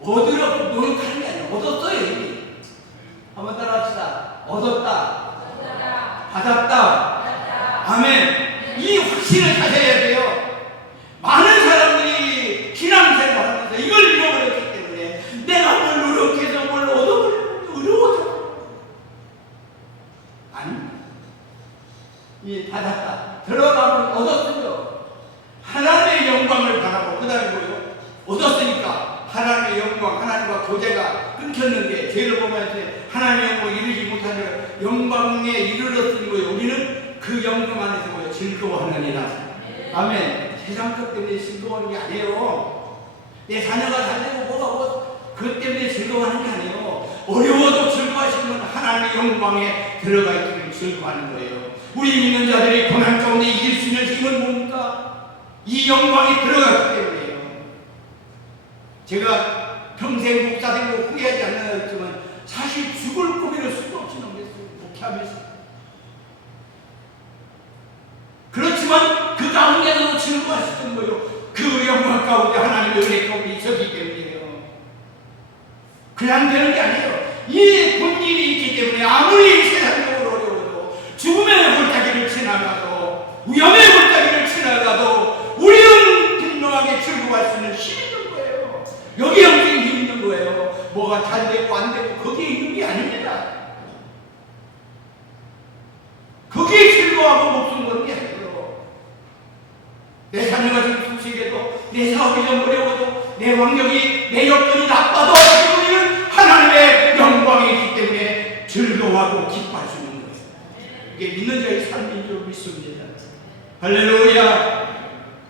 얻으려고 노력하는 게 아니라 얻었어요. 이미. 한번 따라합시다. 얻었다. 받았다. 아멘. 이 확신을 가져야 돼요. 많은 사람들이 신앙생활 하면서 이걸 잃어버렸기 때문에 내가 뭘 노력해서 뭘 얻어버리면 어려워져. 아닙니다. 이 받았다. 들어가면 얻었으며 하나님의 영광을 바라고, 그 다음에 뭐예요? 얻었으니까 하나님의 영광, 하나님과 교제가 끊겼는데 죄를 보면서 하나님의 영광을 이루지 못하는 영광에 이르렀으니 거예요. 우리는 그 영광 안에서 뭐예요? 즐거워하느니라. 아멘. 세상 것 때문에 즐거워하는 게 아니에요. 내 자녀가 잘 되고 뭐가 그것 때문에 즐거워하는 게 아니에요. 어려워도 즐거워하시는 하나님의 영광에 들어가 있기를 즐거워하는 거예요. 우리 믿는 자들이 고난 가운데 이길 수 있는 힘은 뭡니까? 이 영광이 들어갔기 때문에요. 제가 평생 목사되고 후회하지 않는 했지만 사실 죽을 고비를 수도 없이 넘겼어요. 목회하면서. 그렇지만 그 가운데서도 즐거워하셨던 거예요. 그 영광 가운데 하나님의 은혜 가운데 있었기 때문이에요. 그냥 되는 게 아니에요. 이 본질이 있기 때문에 아무리 세상적으로 어려워도 죽음의 골짜기를 지나가도 위험의 골짜기를 지나가도 우리는 분명하게 즐거워할 수 있는 힘이 있는 거예요. 여기 영적인 힘이 있는 거예요. 뭐가 잘 되고 안 되고 거기에 있는 게 아닙니다. 거기에 즐거워하고 목숨 거는 게 아니에요. 내 자녀가 지금 부실해도 내 사업이 좀 어려워도 내 환경이 내 여건이 나빠도 우리는 하나님의 영광이 있기 때문에 즐거워하고 기뻐할 수 있는 거예요. 이게 믿는 자의 삶인 줄 믿습니다. 할렐루야.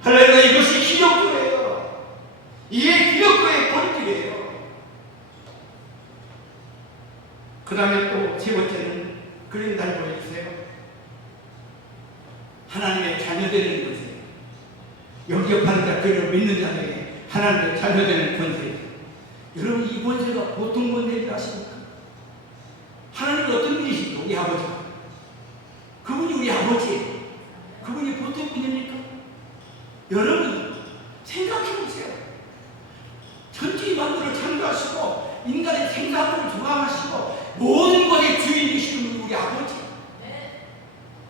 할렐루야. 이것이 기독교예요. 이게 기독교의 본질이에요. 그 다음에 또 세 번째는 그림 잘 보여주세요. 하나님의 자녀되는 권세. 영접하는 자, 그를 믿는 자에게 하나님의 자녀되는 권세. 여러분, 이 권세가 보통 권세를 아십니까? 하나님은 어떤 분이십니까? 우리 아버지. 그분이 우리 아버지예요. 그분이 보통 분입니까? 여러분, 생각해 보세요. 천지 만물을 창조하시고 인간의 생사를 조감하시고 모든 것의 주인이시는 분이 우리 아버지.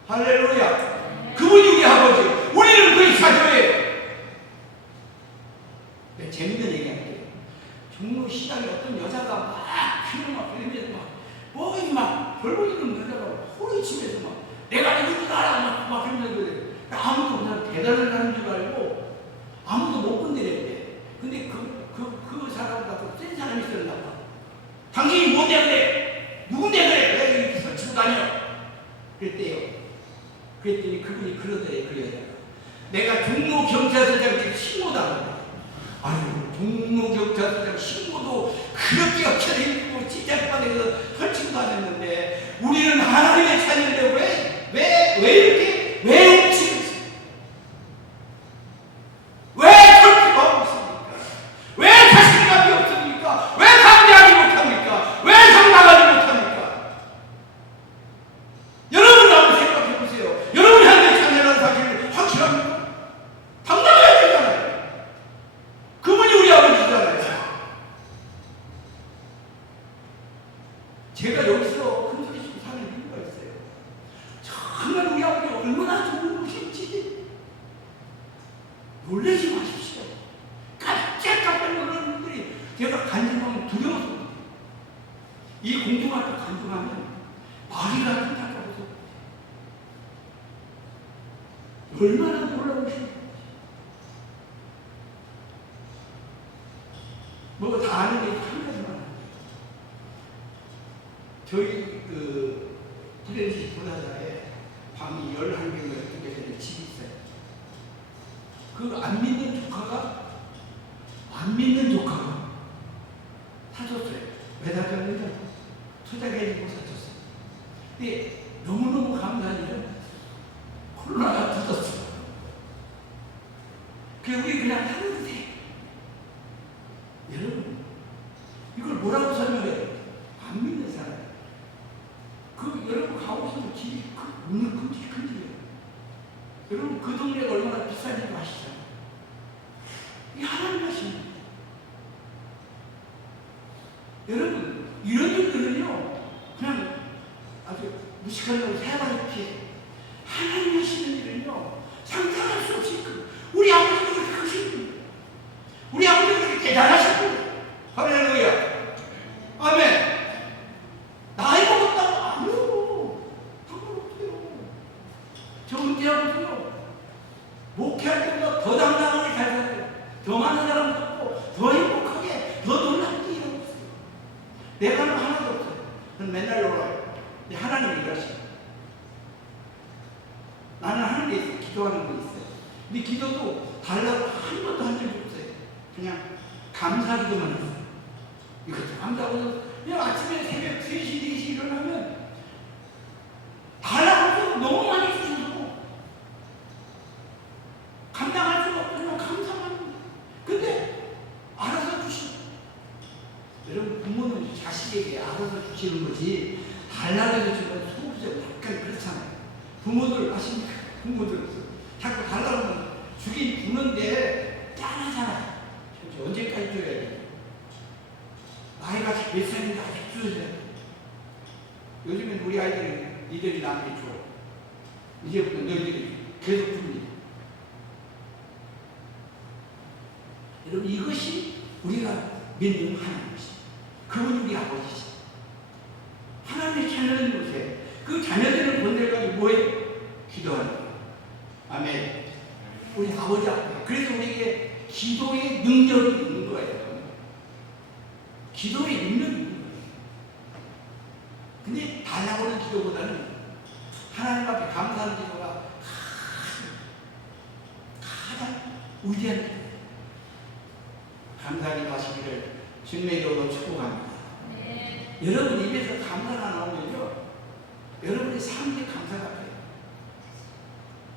할렐루야. 그분이 우리 아버지. 우리는 그의 자녀예요. 네, 재밌는 얘기 할게요. 종로 시장에 어떤 여자가 막 피를 막 흘리면서 막 막 별거 있는 여자가 호리치면서 막 내가 이런 줄 알아. 막 그러면서 아무도 그냥 대단한 사람인 줄 알고 아무도 못 건드렸대. 근데 그 사람보다 센 사람이 있었나 봐. 당신이 뭔데 그래? 누군데 그래? 왜 이렇게 설치고 다녀? 그랬대요. 그랬더니 그분이 그러더래, 그 여자가. 내가 종로경찰서장 신고당한다. 아유, 종로경찰서장 신고도 그렇게 어깨를 힘주고 찢자판에서 설치고 다녔는데 우리는 하나님의 자녀인데 왜 훔치고 있어? 왜 설치하고 있습니까? 왜 자신감이 없습니까? 왜 감당하지 못합니까? 왜 상당하지 못합니까? 여러분 한번 생각해 보세요. 여러분이 하나님의 자녀라는 사실을 확실합니까? 당당해야 되잖아요. 그분이 우리 아버지잖아요. 제가 여기서 큰 소리 치고 사는 이유가 있어요. 정말 우리 아버지 얼마나 좋은 분이신지 놀라지 마십시오. 깜짝깜짝 놀라는 분들이 제가 간증하면 두려워서 이 공중할 때 간증하면 마귀가 뜬다고 얼마나 놀라우신지 뭐가 다 아는 게 한 가지만 저희 부대시 도사자에 방이 11개가 12개 되는 집이 있어요. 그 안 믿는 조카가 사줬어요. 왜 사줬느냐? 투자해주고 사줬어요. 근데 너무너무 감사한 일은 코로나가 터졌어. 그래서 우리 그냥 하는 데 여러분 이걸 뭐라고 설명해요? 안 믿는 사람. 여러분 가보시면 집이 문을 큼직큼직해요. 여러분 그 동네가 얼마나 비싼지 아시잖아요. 이 하나님 하십니다. 여러분 이런 일들은요 그냥 아주 무식하려고 세발을 피해. 하나님 하시는 일은요 상상할 수 없이 우리 아버지가 그렇게 크신 분이에요. 우리 아버지가 그렇게 대단하신 분이에요. 할렐루야. 아멘. 나이 먹었다고 아니요. 상관없어요. 저 은퇴하고요 목회할 때보다 더 당당하게 잘 살아요. 더 많은 사람 듣고 더 행복하게 더 놀랍게 일하고 있어요. 내가 하는 거 하나도 없어요. 저는 맨날 놀아요. 근데 하나님이 일하시고 나는 하는 게 있어요. 기도하는 게 있어요. 근데 기도도 달라고 한 번도 한 적이 없어요. 그냥 감사기도만 했어요. 이것도 감사하고 그냥 아침에 새벽 3시, 4시 일어나면 달라고 해서 너무 많이 주셔서 감당할 수가 없고 그냥 감사만. 근데 알아서 주시고 여러분 부모는 자식에게 알아서 주시는 거지 달라고 해서 주면 소부적 약간 그렇잖아요. 부모들 아십니까? 부모들 자꾸 달라고 하면 주긴 주는데 짠하잖아요. 언제까지 줘야 돼? 나이가 몇 살인데 아직 줘야 돼. 요즘엔 우리 아이들은 니들이 나한테 줘. 이제부터 너희들이 계속 줍니다. 여러분 이것이 우리가 믿는 하나님이시. 그분이 우리 아버지시. 하나님의 자녀는 보세요. 그 자녀들을 본데까지 뭐예요? 기도하는 거예요. 아멘. 우리 아버지 앞에. 그래서 우리에게 기도의 능력이 있는 거예요. 기도의 능력이 있는 거예요. 근데 달라고 하는 기도보다는 하나님 앞에 감사하는 기도가 가장 위대한 기도예요. 감사하기도 하시기를 주님의 이름으로 축복합니다. 네. 여러분 입에서 감사가 나오면요 여러분의 삶이 감사가 돼요.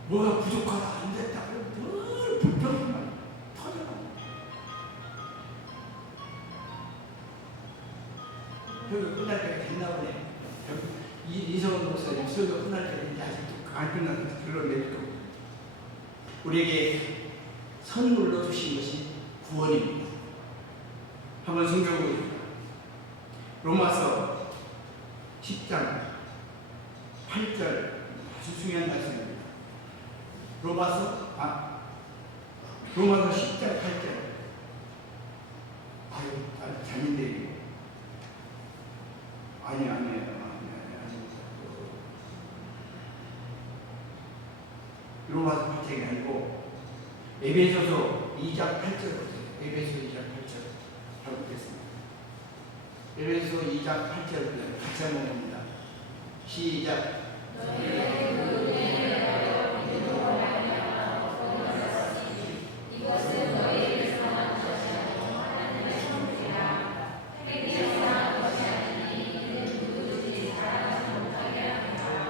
뭐가 부족하다 안 됐다 그러면 늘 불평만 터져나옵니다. 여기 끝날 때가 됐나 보네. 이성원 목사님 설교 끝날 때가 아직도 안 끝나서 들러내릴 겁니다. 우리에게 선물로 주신 것이 구원입니다. 한번 성경 보겠습니다. 로마서 10장 8절 아주 중요한 말씀입니다. 로마서 10장 8절. 아유, 잘못돼. 아니. 고생이 아니고 에베소서 2장 8절 보세요. 에베소 2장 8절 잘못됐습니다. 에베소 2장 8절 같이 한번 봅니다. 시작.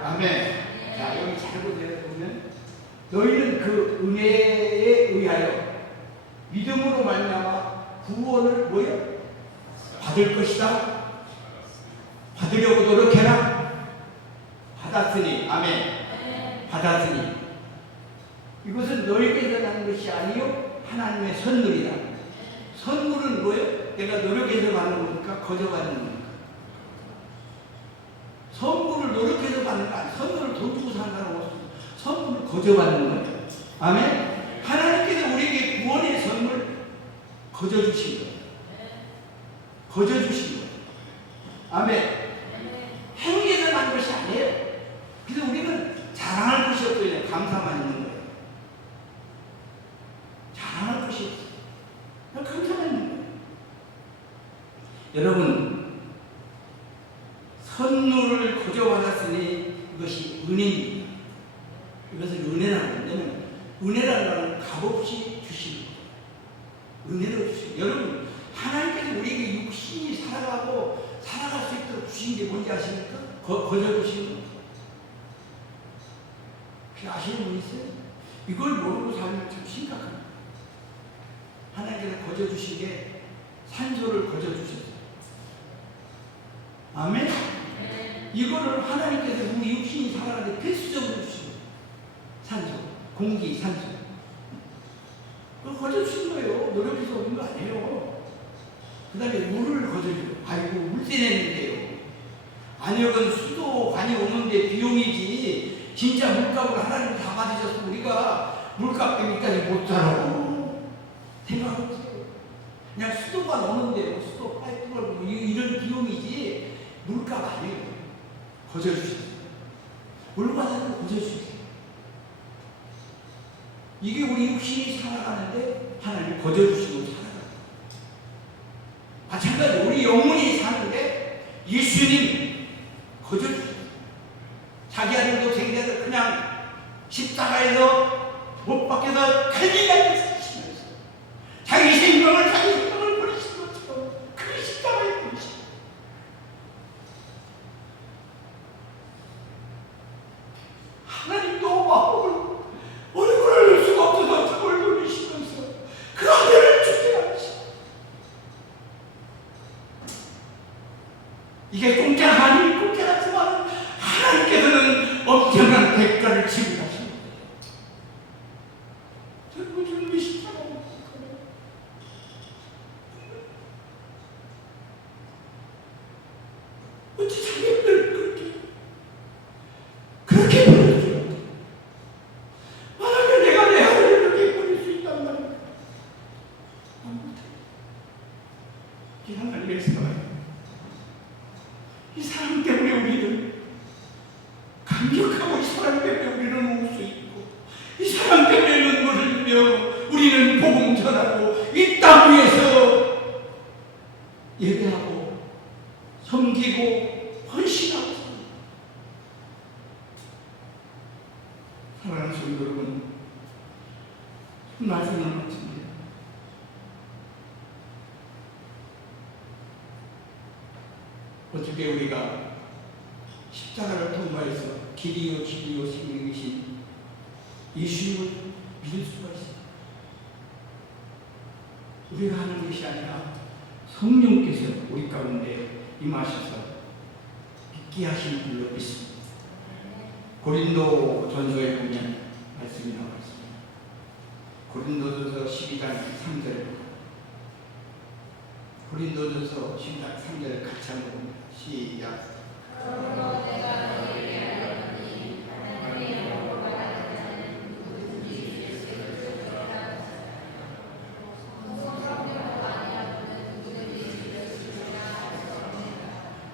아멘. 자, 여기 잘 보면 너희는 그 은혜에 의하여 믿음으로 말미암아 구원을 뭐요? 받을 것이다. 받으려고 노력해라. 받았으니, 아멘. 받았으니 이것은 너희에게서 나는 것이 아니요 하나님의 선물이다. 선물은 뭐예요? 내가 노력해서 받는 거니까 거저 받는 거니까. 선물을 노력해서 받는 거 아니야. 선물을 돈 주고 산다는 거 선물을 거저 받는 거예요. 아멘. 하나님께서 우리에게 구원의 선물 거저 주신 거예요. 거저 주신 거예요. 아멘. 행위에서 난 것이 아니에요. 그래서 우리는 자랑할 것이 없어요. 감사만 있는 거예요. 자랑할 것이 없어요. 그냥 감사만 있는 거예요. 여러분, 선물을 거저 받았으니 이것이 은혜입니다. 이것을 은혜라고 하면 은혜라는 말은 값없이 주신 거예요. 은혜로 주신 거예요. 여러분, 하나님께서 우리에게 육신이 살아가고 살아갈 수 있도록 주신 게 뭔지 아십니까? 거저 주신 거예요. 아시는 분 있어요? 이걸 모르고 살면 참 심각합니다. 하나님께서 거저 주신 게 산소를 거저 주셨어요. 아멘? 이거를 하나님께서 우리 육신이 살아가는데 필수적으로 주신 거예요. 산소, 공기, 산소. 그걸 거저 주신 거예요. 노력해서 오는 거 아니에요. 그 다음에 물을 거저 줘요. 아이고, 물세 내는데요. 안역은 수도관이 오는데 비용이지. 진짜 물값을 하나님 다 받으셨으면 우리가 물값 때문에까지 못 살아요. 생각해보세요. 그냥 수도가 오는데요. 수도 파이프를 이런 비용이지 물값 아니에요. 거저 주셨어요. 물 받아도 거저 주세요. 이게 우리 육신이 살아가는데 하나님 거저 주시고 살아가요. 마찬가지 우리 영혼이 사는데 예수님 거저 주세요. 자기 아들도 생자들 그냥 십자가에서 못 박혀서 칼리가를 쓰시면서 자기 생명을 버리신 것처럼 그 십자가에 버리신 하나님도 마음을 얼굴을 낼 수가 없어서 저걸 돌리시면서 그 아들을 죽게 하시고 이게 공짜가 아닌 공짜 같지만 하나님께서는 엄청난 대가를 지불하시는 거예요. 저는 주님이 십자가 못 거예요. 어찌 자기들 그렇게 버려줘요? 만약에 내가 내 아들을 그렇게 버릴 수 있단 말이야. 안 못해. 이 하나님의 사랑이에요. 이 사랑 때문에 우리는 감격하고 이 사랑 때문에 우리는 울 수 있고 이 사랑 때문에 눈물을 흘려 우리는 복음 전하고 이 땅 위에서 예배하고 섬기고 헌신하고 사랑하는 성도 여러분, 말씀을 마칩니다. 어떻게 우리가 십자가를 통과해서 길이요 진리요 생명이신 예수님을 믿을 수가 있습니다. 우리가 하는 것이 아니라 성령께서 우리 가운데 임하셔서 믿게 하시는 줄로 믿습니다. 고린도 전서에 보면 말씀이 나와 있습니다. 고린도전서 12장 3절에 고린도전서 12장 3절을 같이 한번 봅니다. 시작.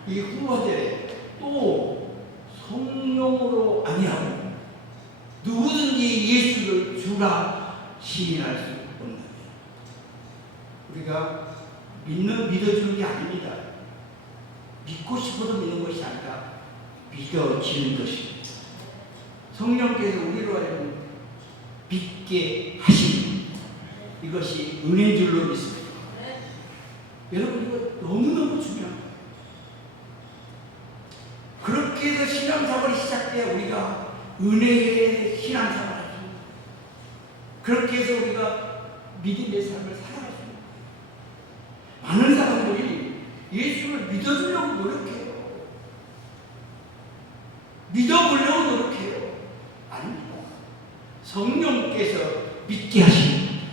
이 후반절에 또 성령으로 아니하고 누구든지 예수를 누구나 시인할 수 없는 거예요. 우리가 믿어주는 게 아닙니다. 믿고 싶어도 믿는 것이 아니라 믿어지는 것입니다. 성령께서 우리로 하여금 믿게 하시는 이것이 은혜인 줄로 믿습니다. 여러분 이거 너무너무 중요합니다. 그렇게 해서 신앙생활이 시작돼야 우리가 은혜의 신앙생활을 합니다. 그렇게 해서 우리가 믿음의 삶을 살아갈 수 있습니다. 많은 사람들이 예수를 믿어주려고 노력해요. 믿어보려고 노력해요. 아닙니다. 성령께서 믿게 하시는 겁니다.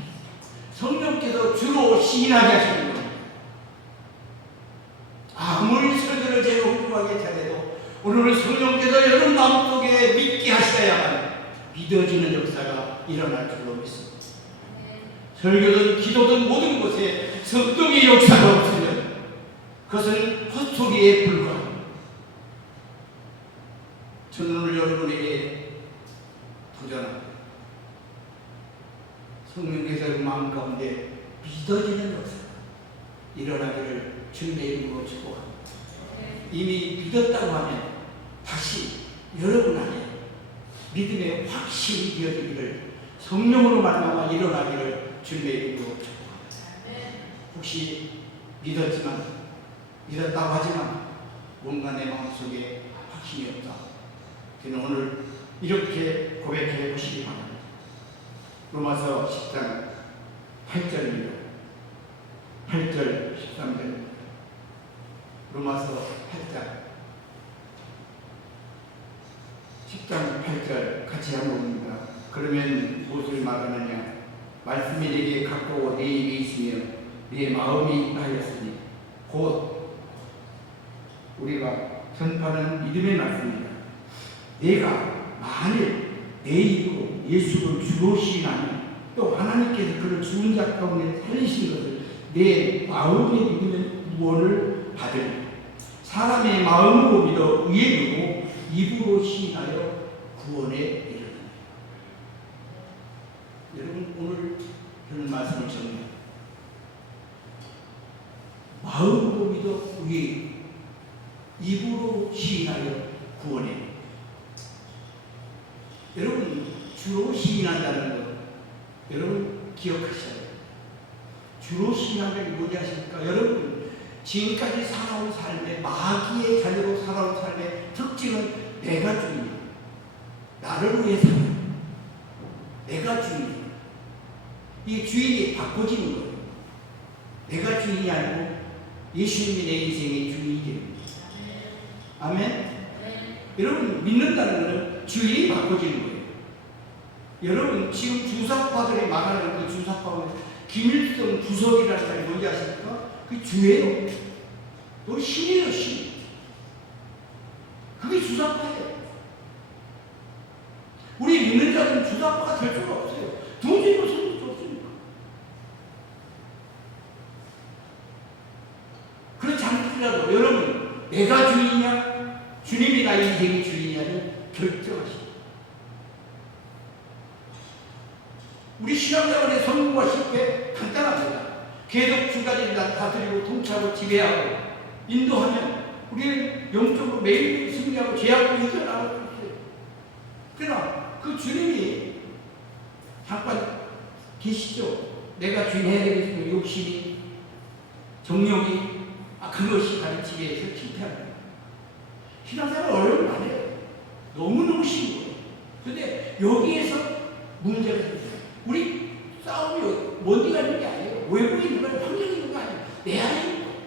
성령께서 주로 시인하게 하시는 겁니다. 아무리 설교를 제가 훌륭하게 잘해도 오늘 성령께서 여러분 마음속에 믿게 하셔야만 믿어지는 역사가 일어날 줄로 믿습니다. 설교든 기도든 모든 곳에 성령의 역사가 없으면 그것은 헛소리에 불과합니다. 저는 오늘 여러분에게 도전합니다. 성령께서 그 마음 가운데 믿어지는 역사가 일어나기를 주님의 이름으로 축복합니다. 이미 믿었다고 하면 다시 여러분 안에 믿음의 확신이 되어지기를 성령으로 말미암아 일어나기를 주님의 이름으로 축복합니다. 혹시 믿었다고 하지만 뭔가 내 마음속에 확신이 없다. 저는 오늘 이렇게 고백해 보시기 바랍니다. 로마서 10장 8절입니다. 8절 13절 로마서 10장 8절 같이 한번 봅니다. 그러면 무엇을 말하느냐? 말씀이 내게 갖고 내 입에 있으며 내 마음이 하였으니 곧 우리가 전파하는 믿음의 말씀입니다. 내가 만일 내 입으로 예수를 주로 시인하면 또 하나님께서 그를 죽은 자 가운데 살리신 것을 내 마음에 믿으면 구원을 받으리. 사람의 마음으로 믿어 의에 두고 입으로 시인하여 구원에 이르느니라. 여러분 오늘 저는 말씀을 정리합니다. 마음으로 믿어 의에 입으로 시인하여 구원에 이르느니라. 여러분 주로 시인한다는 것 여러분 기억하셔야 돼요. 주로 시인하는 게 뭐냐 하십니까? 여러분 지금까지 살아온 삶의 마귀의 자녀로 살아온 삶의 특징은 내가 주인이야. 나를 위해 살아. 내가 주인이야. 이 주인이 바꿔지는 거예요. 내가 주인이 아니고 예수님이 내 인생의 주인이 됩니다. 아멘? 여러분 믿는다는 것은 주인이 바꿔지는 거예요. 여러분 지금 주사파들이 말하는 그 주사파는 김일성 부석이라는 사람이 뭔지 아십니까? 그게 주예요. 너 신이에요, 신. 그게 주사파예요. 우리 믿는 자는 주사파가 될 수가 없어요. 도저히 없을 수 없습니다. 그렇지 않더라도 여러분 내가 주인이냐 주님이 나의 인생의 주인이냐를 결정하십니다. 우리 신앙생활의 성공과 실패 간단합니다. 계속 주가지 다스리고 통치하고 지배하고 인도하면 우리는 영적으로 매일 승리하고 죄하고 이겨나갈 수 있어요. 그러나 그 주님이 잠깐 계시죠. 내가 주인 해야 되겠으면 욕심이 정욕이 그것이 가르치게 해서 실패합니다. 신앙생활 어려운 거 아니에요. 너무너무 쉬운 거예요. 근데 여기에서 문제가 생겨요. 우리 싸움이 어디가 있는 게 아니에요. 외부에 있는 건 환경이 있는 거 아니에요. 내 안에 있는 거예요.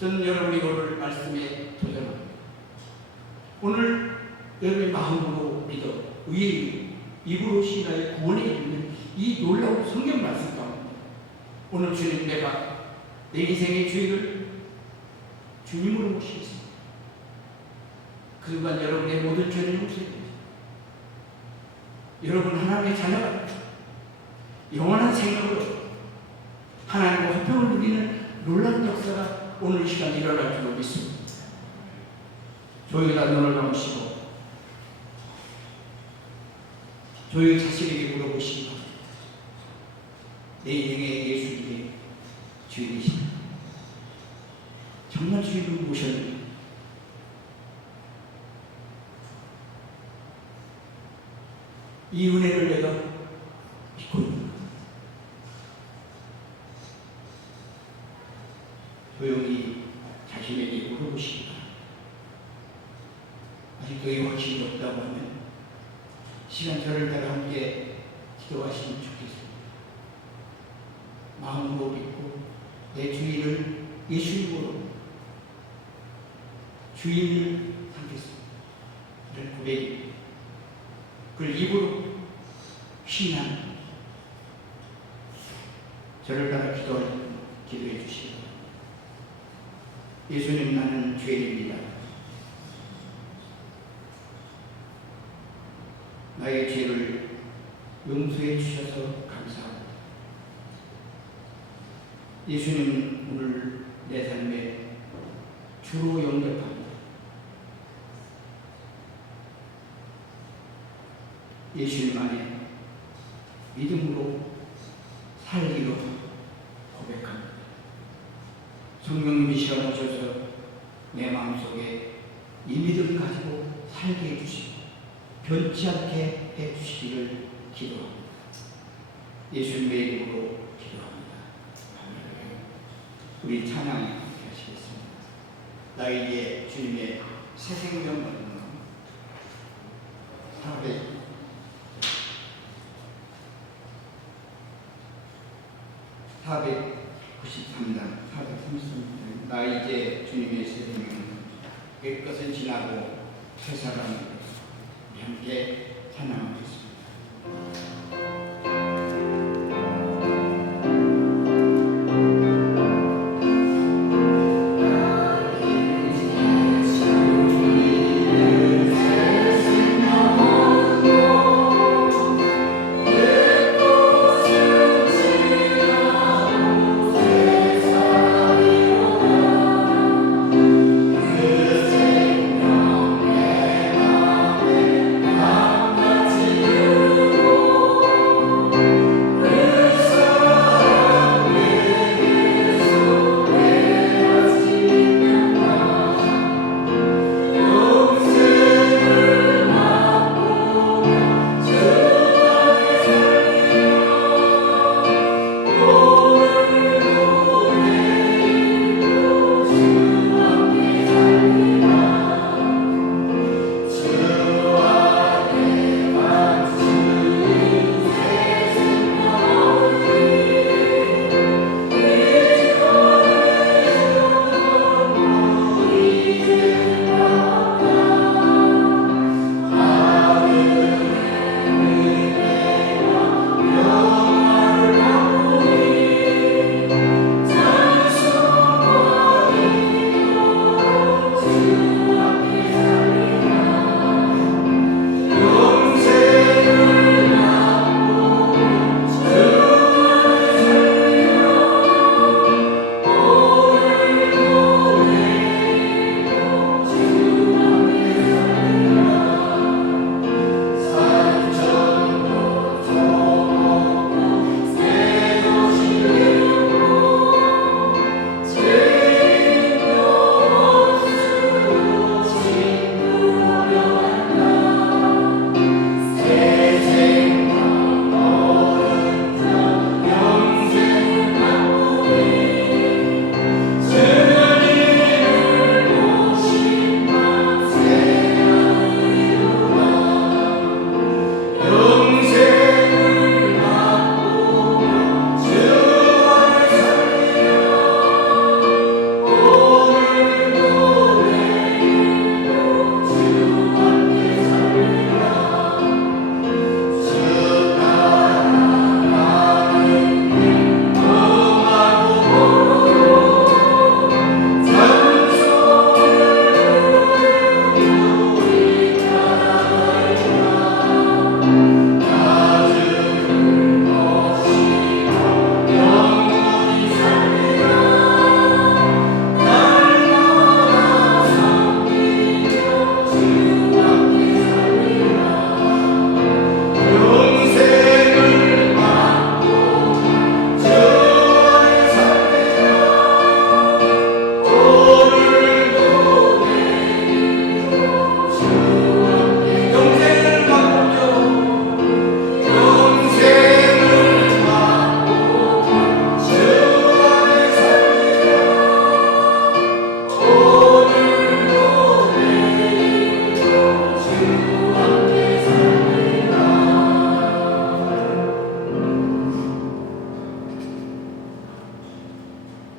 저는 여러분이 오늘 말씀에 도전합니다. 오늘 여러분의 마음으로 믿어 의의 입으로 신하여 구원에 이르는 이 놀라운 성경 말씀 가운데 오늘 주님 내가 내 인생의 주인을 주님으로 모시겠습니다. 그 순간 여러분의 모든 죄를 용서해 여러분 하나님의 자녀가 영원한 생각으로 하나님과 화평을 누리는 놀라운 역사가 오늘 이 시간 일어날 줄로 믿습니다. 조용히 다 눈을 감으시고 조용히 자신에게 물어보시기 바랍니다. 내 인생의 예수님의 주인이십니다. 정말 주인을 모셨는가? 이 은혜를 내가 믿고 있는가? 조용히 자신에게 물어보시기 바랍니다. 아직도 이 확신이 없다고 하면 시간 저를 따라 함께 기도하시면 좋겠습니다. 마음으로 믿고 내 주인을 예수님으로 주인을 삼겠습니다. 이런 고백입니다. 그걸 입으로 신앙 저를 따라 기도해 주시기 바랍니다. 예수님, 나는 죄인입니다. 나의 죄를 용서해 주셔서 감사합니다. 예수님, 오늘 내 삶에 주로 영접합니다. 예수님 안에 믿음으로 살기로 고백합니다. 성령님이 시험하셔서 내 마음속에 이 믿음을 가지고 살게 해주시고 변치 않게 해주시기를 기도합니다. 예수님의 이름으로 기도합니다. 우리 찬양 하시겠습니다. 나에게 주님의 새 생명 받는 493장 433장 나 이제 주님의 새 생명 옛것은 지나고 새 사람이 되었소. 우리 함께 찬양하겠습니다. 내 맘에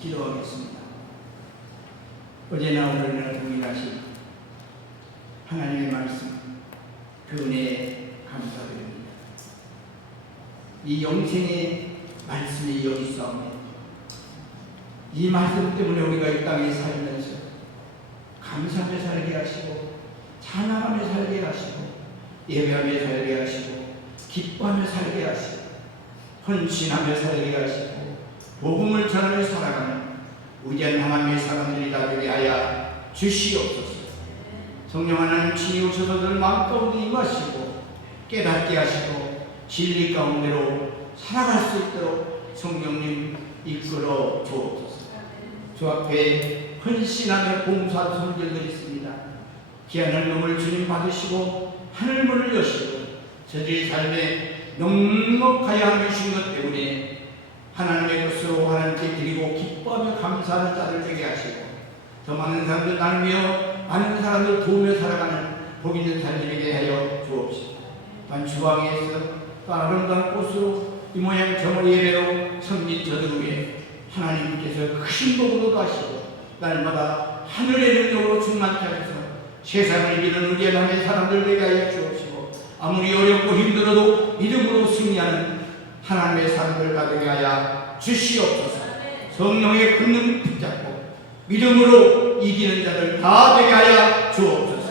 기도하겠습니다. 어제나 오늘이나 동일하신 하나님의 말씀, 그 은혜에 감사드립니다. 이 영생의 말씀이 여기 있사오며 이 말씀 때문에 우리가 이 땅에 살면서 감사하며 살게 하시고 찬양하며 살게 하시고 예배하며 살게 하시고 기뻐하며 살게 하시고 헌신하며 살게 하시고 복음을 전하며 살아가는 위대한 하나님의 사람들이 되게 하여 주시옵소서. 성령 하나님 치유오셔서 늘 마음가운데 임하시고 깨닫게 하시고 진리 가운데로 살아갈 수 있도록 성령님 이끌어 주옵소서. 주 앞에 헌신하며 봉사한 손들들이 있습니다. 귀한 헌금을 주님 받으시고 하늘문을 여시고 저들의 삶에 넉넉하여 하며 주신 것 때문에 하나님의 것으로 하나님께 드리고 기뻐하며 감사하는 자들 되게 하시고 더 많은 사람들 나누며 많은 사람들 도우며 살아가는 복 있는 삶이 되게 하여 주옵시고 또한 주방에서 또 아름다운 꽃으로 이 모양 저 모양 예배로 섬긴 저들 위에 하나님께서 큰 복으로 하시고 날마다 하늘의 능력으로 충만케 하셔서 세상을 이기는 우리 하나님의 사람들 되게 하여 주옵시고 아무리 어렵고 힘들어도 믿음으로 승리하는 하나님의 사람들과 되게 하여 주시옵소서. 성령의 권능 붙잡고 믿음으로 이기는 자들 다 되게 하여 주옵소서.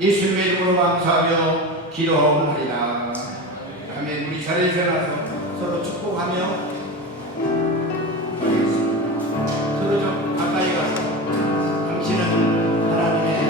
예수님의 이름으로 감사하며 기도하옵나이다. 아멘. 우리 자리에서 일어나서 서로 축복하며 서로 좀 가까이 가서 당신은 하나님의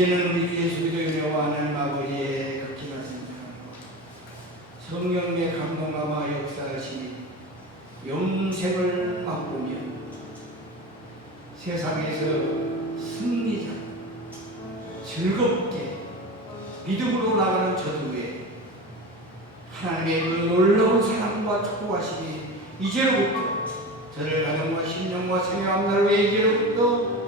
이제는 우리 주 예수 그리스도와 하나님 아버지의 극진한 생각하고 성령의 감동감화 역사하시니 영생을 맛보며 세상에서 승리자 즐겁게 믿음으로 나가는 저들에 하나님의 그 놀라운 사랑과 축복하시니 이제로부터 저를 가정과 신령과 생명함을 위해 이제로부터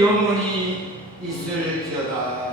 영원히 있을지어다.